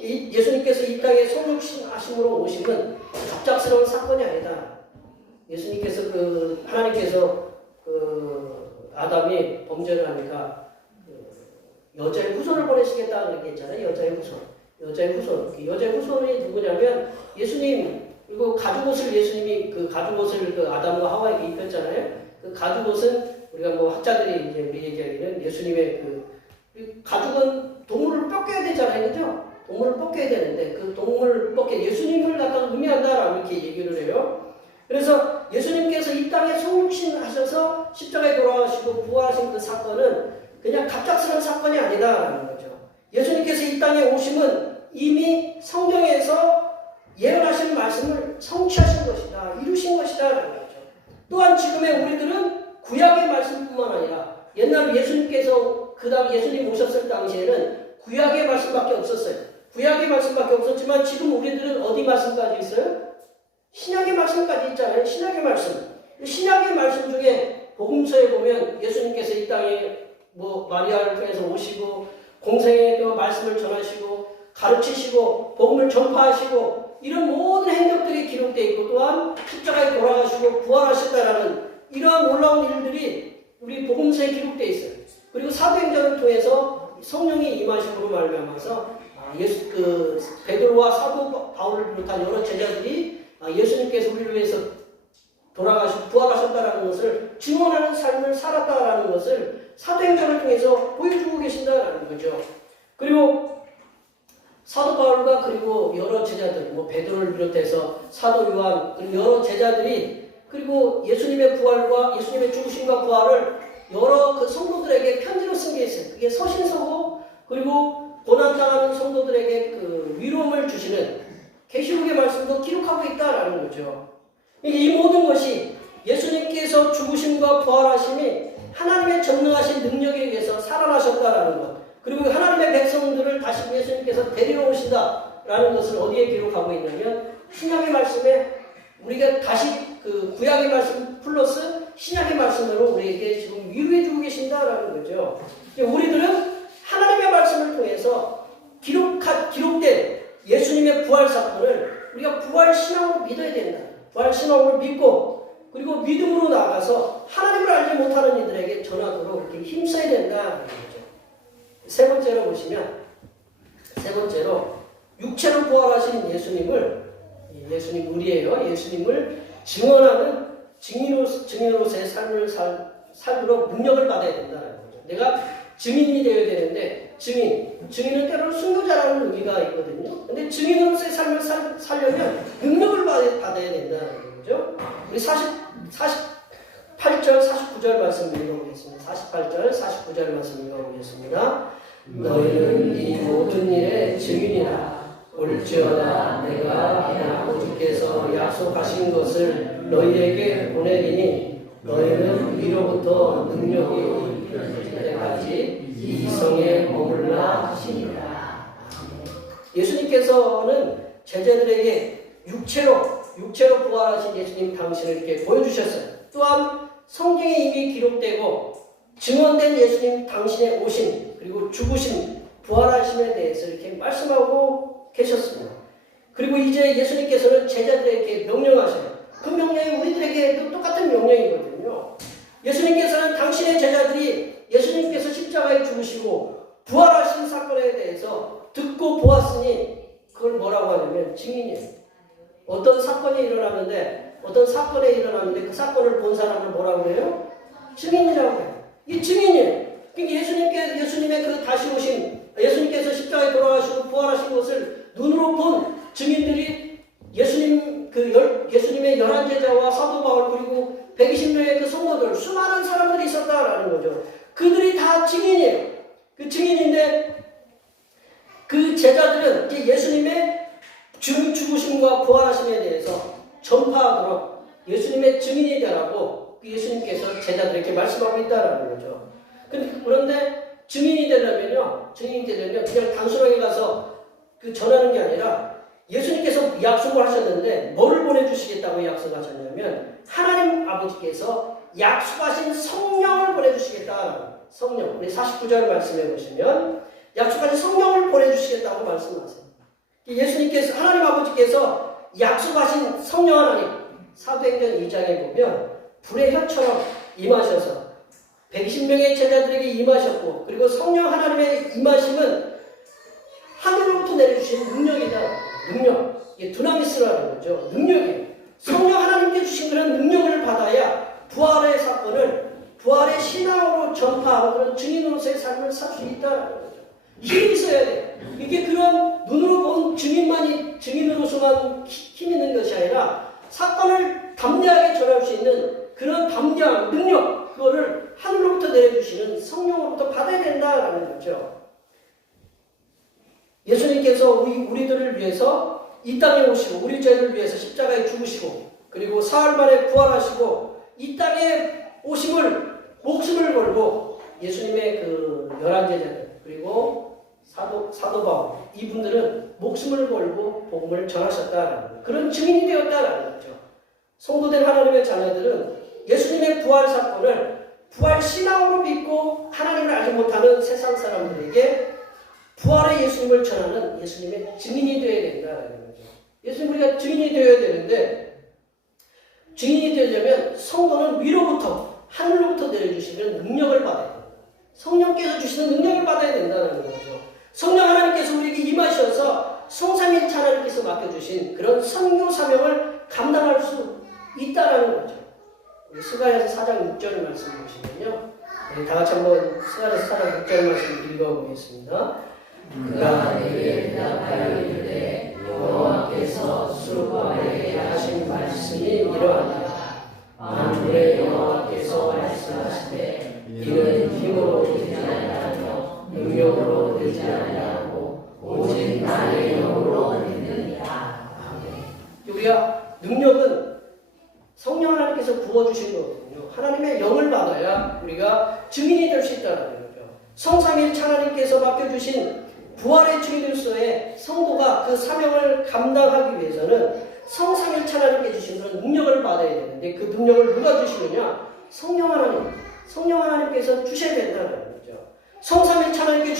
예수님께서 이 땅에 성육신하심으로 오심은 갑작스러운 사건이 아니다. 예수님께서 하나님께서 아담이 범죄를 하니까 여자의 후손을 보내시겠다는 얘기 했잖아요. 여자의 후손이 누구냐면 예수님, 그리고 가죽옷을 예수님이 아담과 하와에게 입혔잖아요. 그 가죽옷은 우리가 학자들이 이제 우리 얘기하기는 예수님의 가죽은 동물을 뺏겨야 되잖아요. 그죠? 동물을 뺏겨야 되는데 그 동물을 예수님을 갖다가 의미한다라고 이렇게 얘기를 해요. 그래서 예수님께서 이 땅에 성육신하셔서 십자가에 돌아가시고 부활하신 그 사건은 그냥 갑작스러운 사건이 아니다라는 거죠. 예수님께서 이 땅에 오심은 이미 성경에서 예언하신 말씀을 성취하신 것이다, 이루신 것이다라는 거죠. 또한 지금의 우리들은 구약의 말씀뿐만 아니라 옛날 예수님께서 그다음 예수님 오셨을 당시에는 구약의 말씀밖에 없었어요. 구약의 말씀밖에 없었지만 지금 우리들은 어디 말씀까지 있어요? 신약의 말씀까지 있잖아요. 신약의 말씀 중에 복음서에 보면 예수님께서 이 땅에 마리아를 통해서 오시고 공생에 말씀을 전하시고 가르치시고 복음을 전파하시고 이런 모든 행적들이 기록되어 있고, 또한 십자가에 돌아가시고 부활하셨다라는 이러한 놀라운 일들이 우리 복음서에 기록되어 있어요. 그리고 사도행전을 통해서 성령이 임하심으로 말미암아서 베드로와 사도 바울을 비롯한 여러 제자들이 예수님께서 우리를 위해서 돌아가시고 부활하셨다라는 것을 증언하는 삶을 살았다라는 것을 사도행전을 통해서 보여주고 계신다라는 거죠. 그리고 사도 바울과 그리고 여러 제자들, 베드로를 비롯해서 사도 요한, 그리고 여러 제자들이 그리고 예수님의 부활과 예수님의 죽으심과 부활을 여러 그 성도들에게 편지로 쓴 게 있어요. 그게 서신서고, 그리고 고난당하는 성도들에게 그 위로움을 주시는 계시록의 말씀도 기록하고 있다라는 거죠. 이 모든 것이 예수님께서 죽으심과 부활하심이 하나님의 전능하신 능력에 의해서 살아나셨다라는 것, 그리고 하나님의 백성들을 다시 예수님께서 데리러 오신다라는 것을 어디에 기록하고 있냐면 신약의 말씀에 우리가 다시 그 구약의 말씀 플러스 신약의 말씀으로 우리에게 지금 위로해 주고 계신다라는 거죠. 우리들은 하나님의 말씀을 통해서 기록된 예수님의 부활 사건을 우리가 부활 신앙으로 믿어야 된다. 부활 신앙으로 믿고, 그리고 믿음으로 나아가서 하나님을 알지 못하는 이들에게 전하도록 이렇게 힘써야 된다는 거죠. 세 번째로 보시면, 육체로 부활하신 예수님 우리예요. 예수님을 증언하는 증인으로서의 삶을 살도록 능력을 받아야 된다는 거죠. 내가 증인이 되어야 되는데 증인은 때로는 순교자라는 의미가 있거든요. 근데 증인으로서의 삶을 살려면 능력을 받아야 된다는 거죠. 우리 48절, 49절 말씀 읽어보겠습니다. 48절, 49절 말씀 읽어보겠습니다. 너희는 이 모든 일의 증인이라. 올지어다 내가 내 아버지께서 약속하신 것을 너희에게 보내리니 너희는 위로부터 능력이 입혀질 때까지 이 성에 머물라 하시니라. 예수님께서는 제자들에게 육체로 부활하신 예수님 당신을 이렇게 보여주셨어요. 또한 성경에 이미 기록되고 증언된 예수님 당신의 오심 그리고 죽으심 부활하심에 대해서 이렇게 말씀하고 계셨습니다. 그리고 이제 예수님께서는 제자들에게 명령하셔요. 그 명령이 우리들에게도 똑같은 명령이거든요. 예수님께서는 당신의 제자들이 예수님께서 십자가에 죽으시고 부활하신 사건에 대해서 듣고 보았으니 그걸 뭐라고 하냐면 증인이에요. 어떤 사건이 일어나는데 그 사건을 본 사람을 뭐라고 해요? 증인이라고 해요. 이 증인이에요. 그러니까 예수님의 그 다시 오심, 예수님께서 십자가에 돌아가시고 부활하신 것을 눈으로 본 증인들이 예수님의 11제자와 사도 바울 그리고 120명의 그 성도들, 수많은 사람들이 있었다라는 거죠. 그들이 다 증인이에요. 그 증인인데 그 제자들은 이제 예수님의 죽으심과 부활하심에 대해서 전파하도록 예수님의 증인이 되라고 예수님께서 제자들에게 말씀하고 있다라는 거죠. 그런데 증인이 되려면 그냥 단순하게 가서 그 전하는 게 아니라 예수님께서 약속을 하셨는데 뭐를 보내주시겠다고 약속하셨냐면 하나님 아버지께서 약속하신 성령을 보내주시겠다. 성령. 우리 49절 말씀해 보시면 약속하신 성령을 보내주시겠다고 말씀하세요. 예수님께서 하나님 아버지께서 약속하신 성령 하나님 사도행전 2장에 보면 불의 혀처럼 임하셔서 120명의 제자들에게 임하셨고 그리고 성령 하나님의 임하심은 하늘로부터 내려주신 능력이다. 능력. 이게 두나미스라는 거죠. 능력이에요. 성령 하나님께 주신 그런 능력을 받아야 부활의 사건을 부활의 신앙으로 전파하고 그런 증인으로서의 삶을 살 수 있다는 거죠. 힘이 있어야 돼요. 이게 그런 눈으로 본 증인으로서만 힘 있는 것이 아니라 사건을 담대하게 전할 수 있는 그런 담대함, 능력 그거를 하늘로부터 내려주시는 성령으로부터 받아야 된다라는 거죠. 예수님께서 우리들을 위해서 이 땅에 오시고 우리 죄를 위해서 십자가에 죽으시고 그리고 사흘 만에 부활하시고 이 땅에 오심을 목숨을 걸고 예수님의 그 11제자들 그리고 사도 바울 이분들은 목숨을 걸고 복음을 전하셨다라는 그런 증인이 되었다라는 거죠. 성도된 하나님의 자녀들은 예수님의 부활 사건을 부활 신앙으로 믿고 하나님을 알지 못하는 세상 사람들에게 부활의 예수님을 전하는 예수님의 증인이 되어야 된다는 거죠. 예수님 우리가 증인이 되어야 되는데 증인이 되려면 성도는 위로부터 하늘로부터 내려주시는 능력을 받아야 됩니다. 성령께서 주시는 능력을 받아야 된다는 거죠. 성령 하나님께서 우리에게 임하셔서 성삼위일체 하나님께서 맡겨주신 그런 선교 사명을 감당할 수 있다는 거죠. 우리 스가랴서 4장 6절 말씀 보시면요. 다 같이 한번 스가랴서 4장 6절 말씀 읽어보겠습니다. 그가 내게 대답하여 이르되 여호와께서 수르바벨에게 하신 말씀이 이러하니라. 만군의 여호와께서 말씀하시되 이는 힘으로 되지 아니하며 능력으로 되지 아니하고 오직 나의 영으로 되느니라. 아멘. 우리가 능력은 성령 하나님께서 부어주신 거거든요. 하나님의 영을 받아야 우리가 증인이 될 수 있다는 거죠. 성삼위일체 하나님께서 맡겨주신 부활의 증인으로서의 성도가 그 사명을 감당하기 위해서는 성삼위일체 하나님께 주신 그런 능력을 받아야 되는데 그 능력을 누가 주시느냐? 성령 하나님께서 주셔야 된다는 거죠. 성삼위일체 하나님께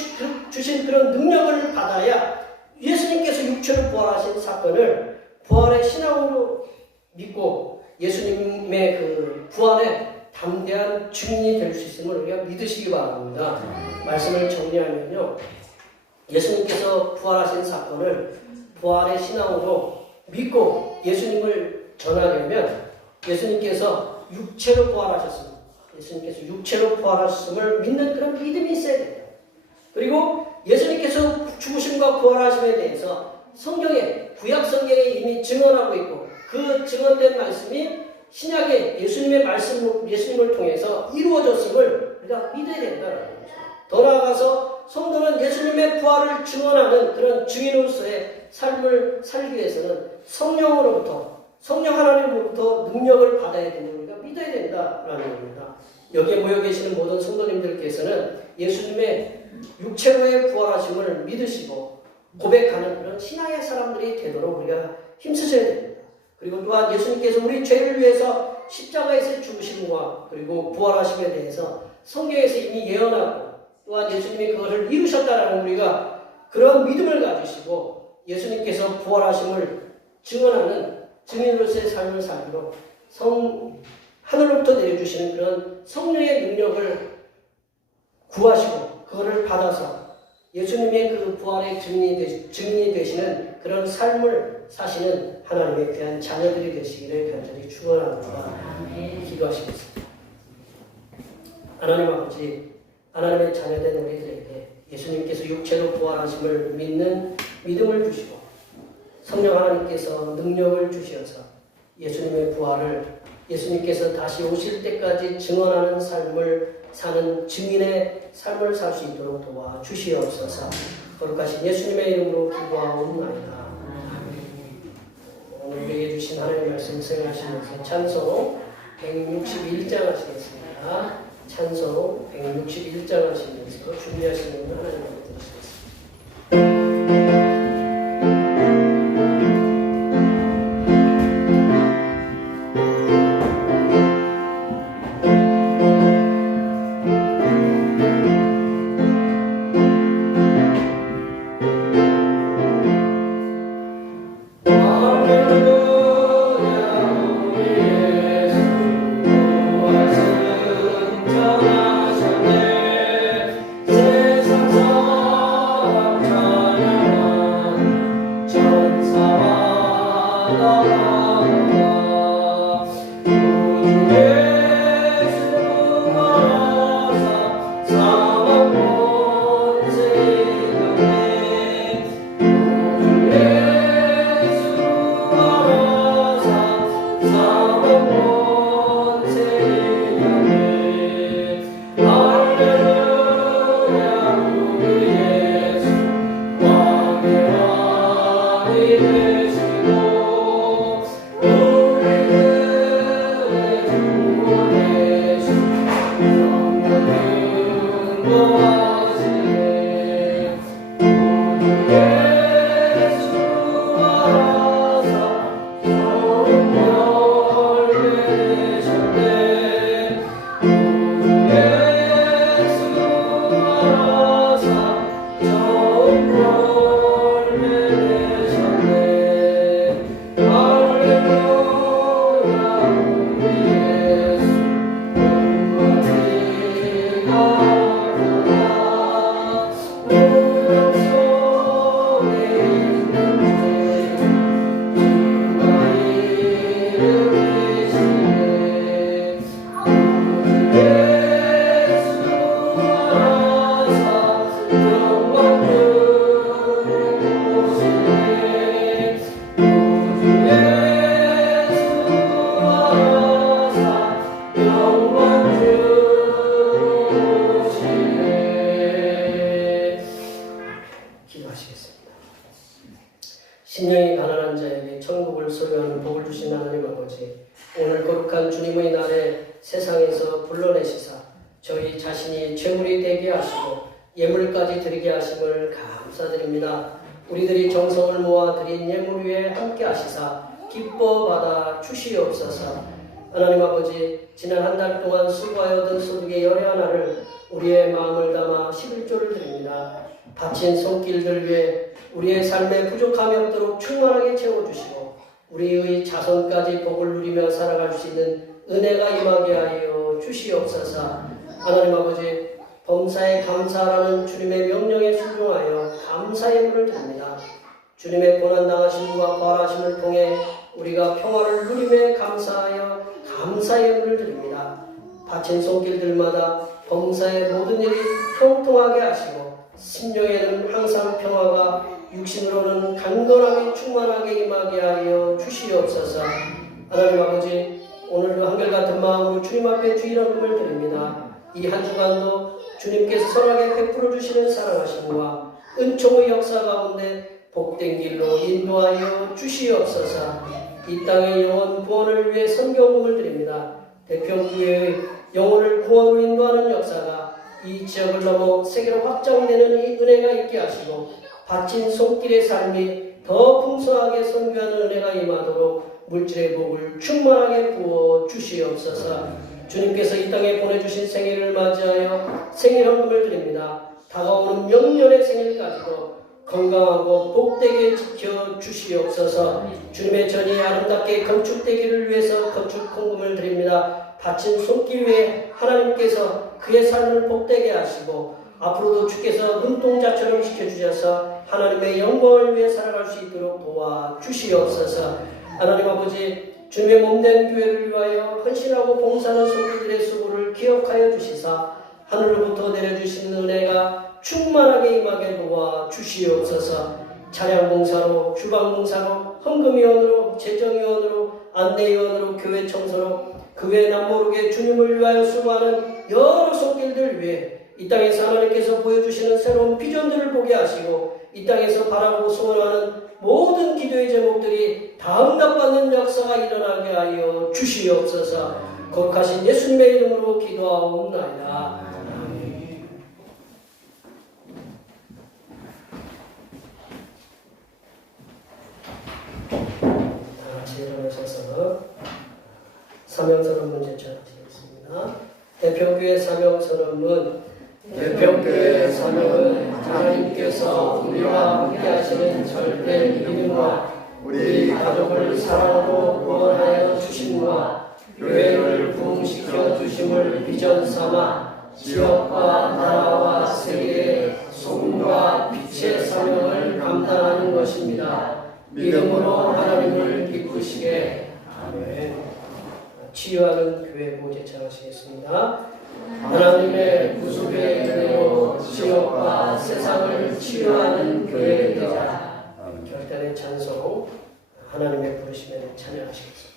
주신 그런 능력을 받아야 예수님께서 육체로 부활하신 사건을 부활의 신앙으로 믿고 예수님의 그 부활에 담대한 증인이 될 수 있음을 우리가 믿으시기 바랍니다. 말씀을 정리하면요. 예수님께서 부활하신 사건을 부활의 신앙으로 믿고 예수님을 전하려면 예수님께서 육체로 부활하셨습니다. 예수님께서 육체로 부활하셨음을 믿는 그런 믿음이 있어야 됩니다. 그리고 예수님께서 죽으심과 부활하심에 대해서 성경에, 구약 성경에 이미 증언하고 있고 그 증언된 말씀이 신약의 예수님의 말씀, 예수님을 통해서 이루어졌음을 우리가 믿어야 된다는 거죠. 더 나아가서 성도는 예수님의 부활을 증언하는 그런 증인으로서의 삶을 살기 위해서는 성령으로부터, 성령 하나님으로부터 능력을 받아야 되는 우리가 믿어야 된다라는 겁니다. 여기에 모여 계시는 모든 성도님들께서는 예수님의 육체로의 부활하심을 믿으시고 고백하는 그런 신앙의 사람들이 되도록 우리가 힘쓰셔야 됩니다. 그리고 또한 예수님께서 우리 죄를 위해서 십자가에서 죽으심과 그리고 부활하심에 대해서 성경에서 이미 예언하고 또한 예수님이 그것을 이루셨다라는 우리가 그런 믿음을 가지시고 예수님께서 부활하심을 증언하는 증인으로서의 삶을 살도록 하늘로부터 내려주시는 그런 성령의 능력을 구하시고 그거를 받아서 예수님의 그 부활의 증인이 되시는 그런 삶을 사시는 하나님의 귀한 자녀들이 되시기를 간절히 축원합니다. 기도하시겠습니다. 하나님 아버지, 하나님의 자녀된 우리들에게 예수님께서 육체로 부활하심을 믿는 믿음을 주시고 성령 하나님께서 능력을 주시어서 예수님의 부활을 예수님께서 다시 오실 때까지 증언하는 삶을 사는 증인의 삶을 살 수 있도록 도와주시옵소서. 거룩하신 예수님의 이름으로 기도하옵나이다. 오늘 우리에게 주신 하나님의 말씀 수행하시면서 찬송 161장 하시겠습니다. 찬송 161장 하시면서 준비하시는 하나님 앞에 드리겠습니다. 심령이 가난한 자에게 천국을 소유하는 복을 주신 하나님 아버지, 오늘 거룩한 주님의 날에 세상에서 불러내시사 저희 자신이 죄물이 되게 하시고 예물까지 드리게 하심을 감사드립니다. 우리들이 정성을 모아 드린 예물 위에 함께 하시사 기뻐 받아 주시옵소서. 하나님 아버지, 지난 한 달 동안 수고하여 얻은 소득의 열의 하나를 우리의 마음을 담아 11조를 드립니다. 다친 손길들 위해 우리의 삶에 부족함이 없도록 충만하게 채워주시고 우리의 자손까지 복을 누리며 살아갈 수 있는 은혜가 임하게 하여 주시옵소서. 하나님 아버지, 범사에 감사하라는 주님의 명령에 순종하여 감사의 예물을 드립니다. 주님의 고난당하심과 부활하심을 통해 우리가 평화를 누리며 감사하여 감사의 예물을 드립니다. 바친 손길들마다 범사의 모든 일이 형통하게 하시고 심령에는 항상 평화가 육신으로는 강건함이 충만하게 임하게 하여 주시옵소서. 하나님 아버지, 오늘도 한결같은 마음으로 주님 앞에 주일헌금을 드립니다. 이 한 주간도 주님께서 선하게 베풀어 주시는 사랑하심과 은총의 역사 가운데 복된 길로 인도하여 주시옵소서. 이 땅의 영혼 구원을 위해 선경금을 드립니다. 대평교회의 영혼을 구원으로 인도하는 역사가 이 지역을 넘어 세계로 확장되는 이 은혜가 있게 하시고 바친 손길의 삶이 더 풍성하게 선교하는 은혜가 임하도록 물질의 복을 충만하게 부어 주시옵소서. 주님께서 이 땅에 보내주신 생일을 맞이하여 생일헌금을 드립니다. 다가오는 명년의 생일까지도 건강하고 복되게 지켜 주시옵소서. 주님의 전이 아름답게 건축되기를 위해서 건축헌금을 드립니다. 바친 손길 위에 하나님께서 그의 삶을 복되게 하시고 앞으로도 주께서 눈동자처럼 지켜주셔서 하나님의 영광을 위해 살아갈 수 있도록 도와주시옵소서. 하나님 아버지, 주님의 몸된 교회를 위하여 헌신하고 봉사하는 성도들의 수고를 기억하여 주시사 하늘로부터 내려주시는 은혜가 충만하게 임하게 도와주시옵소서. 찬양봉사로, 주방봉사로, 헌금위원으로, 재정위원으로, 안내위원으로, 교회 청소로 그 외에 남모르게 주님을 위하여 수고하는 여러 손길들 위해 이 땅에서 하나님께서 보여주시는 새로운 비전들을 보게 하시고 이 땅에서 바라고 소원하는 모든 기도의 제목들이 다 응답받는 역사가 일어나게 하여 주시옵소서. 거룩하신 예수님의 이름으로 기도하옵나이다. 다 같이 일어나셔서 사명선언 문제 전하시겠습니다. 대평교회 사명선언문. 대평교회의 사명은 하나님께서 우리와 함께 하시는 절대 믿음과 우리 가족을 사랑으로 구원하여 주심과 교회를 부흥시켜 주심을 비전 삼아 지역과 나라와 세계의 소금과 빛의 사명을 감당하는 것입니다. 믿음으로 하나님을 기쁘시게. 아멘. 치유하는 교회 보제 전하시겠습니다. 하나님의 구속의 은혜로 지역과 세상을 치유하는 교회의 되자. 결단의 찬송, 하나님의 부르심에 찬양하시겠습니다.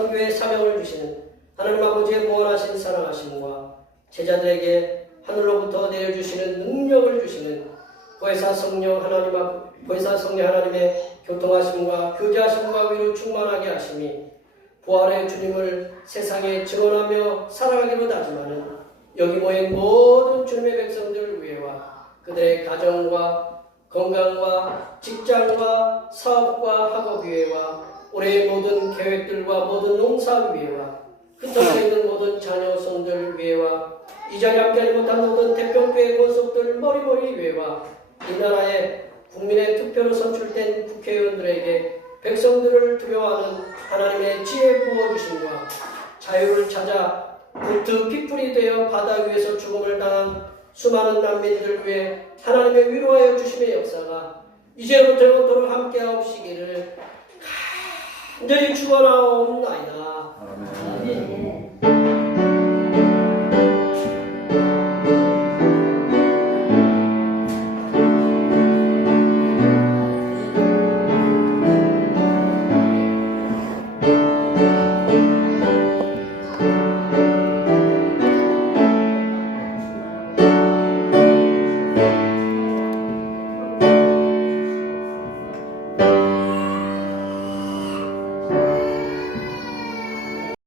선교의 사명을 주시는 하나님 아버지의 무한하신 사랑하심과 제자들에게 하늘로부터 내려주시는 능력을 주시는 보혜사 성령 하나님의 교통하심과 교제하심과 위로 충만하게 하심이 부활의 주님을 세상에 증언하며 살아가기로 다짐하는 여기 모인 모든 주님의 백성들 위해와 그들의 가정과 건강과 직장과 사업과 학업 위해와 올해의 모든 계획들과 모든 농사 위해와 흩어져 있는 모든 자녀성들 위해와 이 자리에 함께하지 못한 모든 대평교회 권속들 머리머리 위해와 이 나라의 국민의 투표로 선출된 국회의원들에게 백성들을 두려워하는 하나님의 지혜 부어주심과 자유를 찾아 불트 핏불이 되어 바다 위에서 죽음을 당한 수많은 난민들 위해 하나님의 위로하여 주심의 역사가 이제부터 영원토록 함께하옵시기를 간절히 축원하옵나이다. 아멘.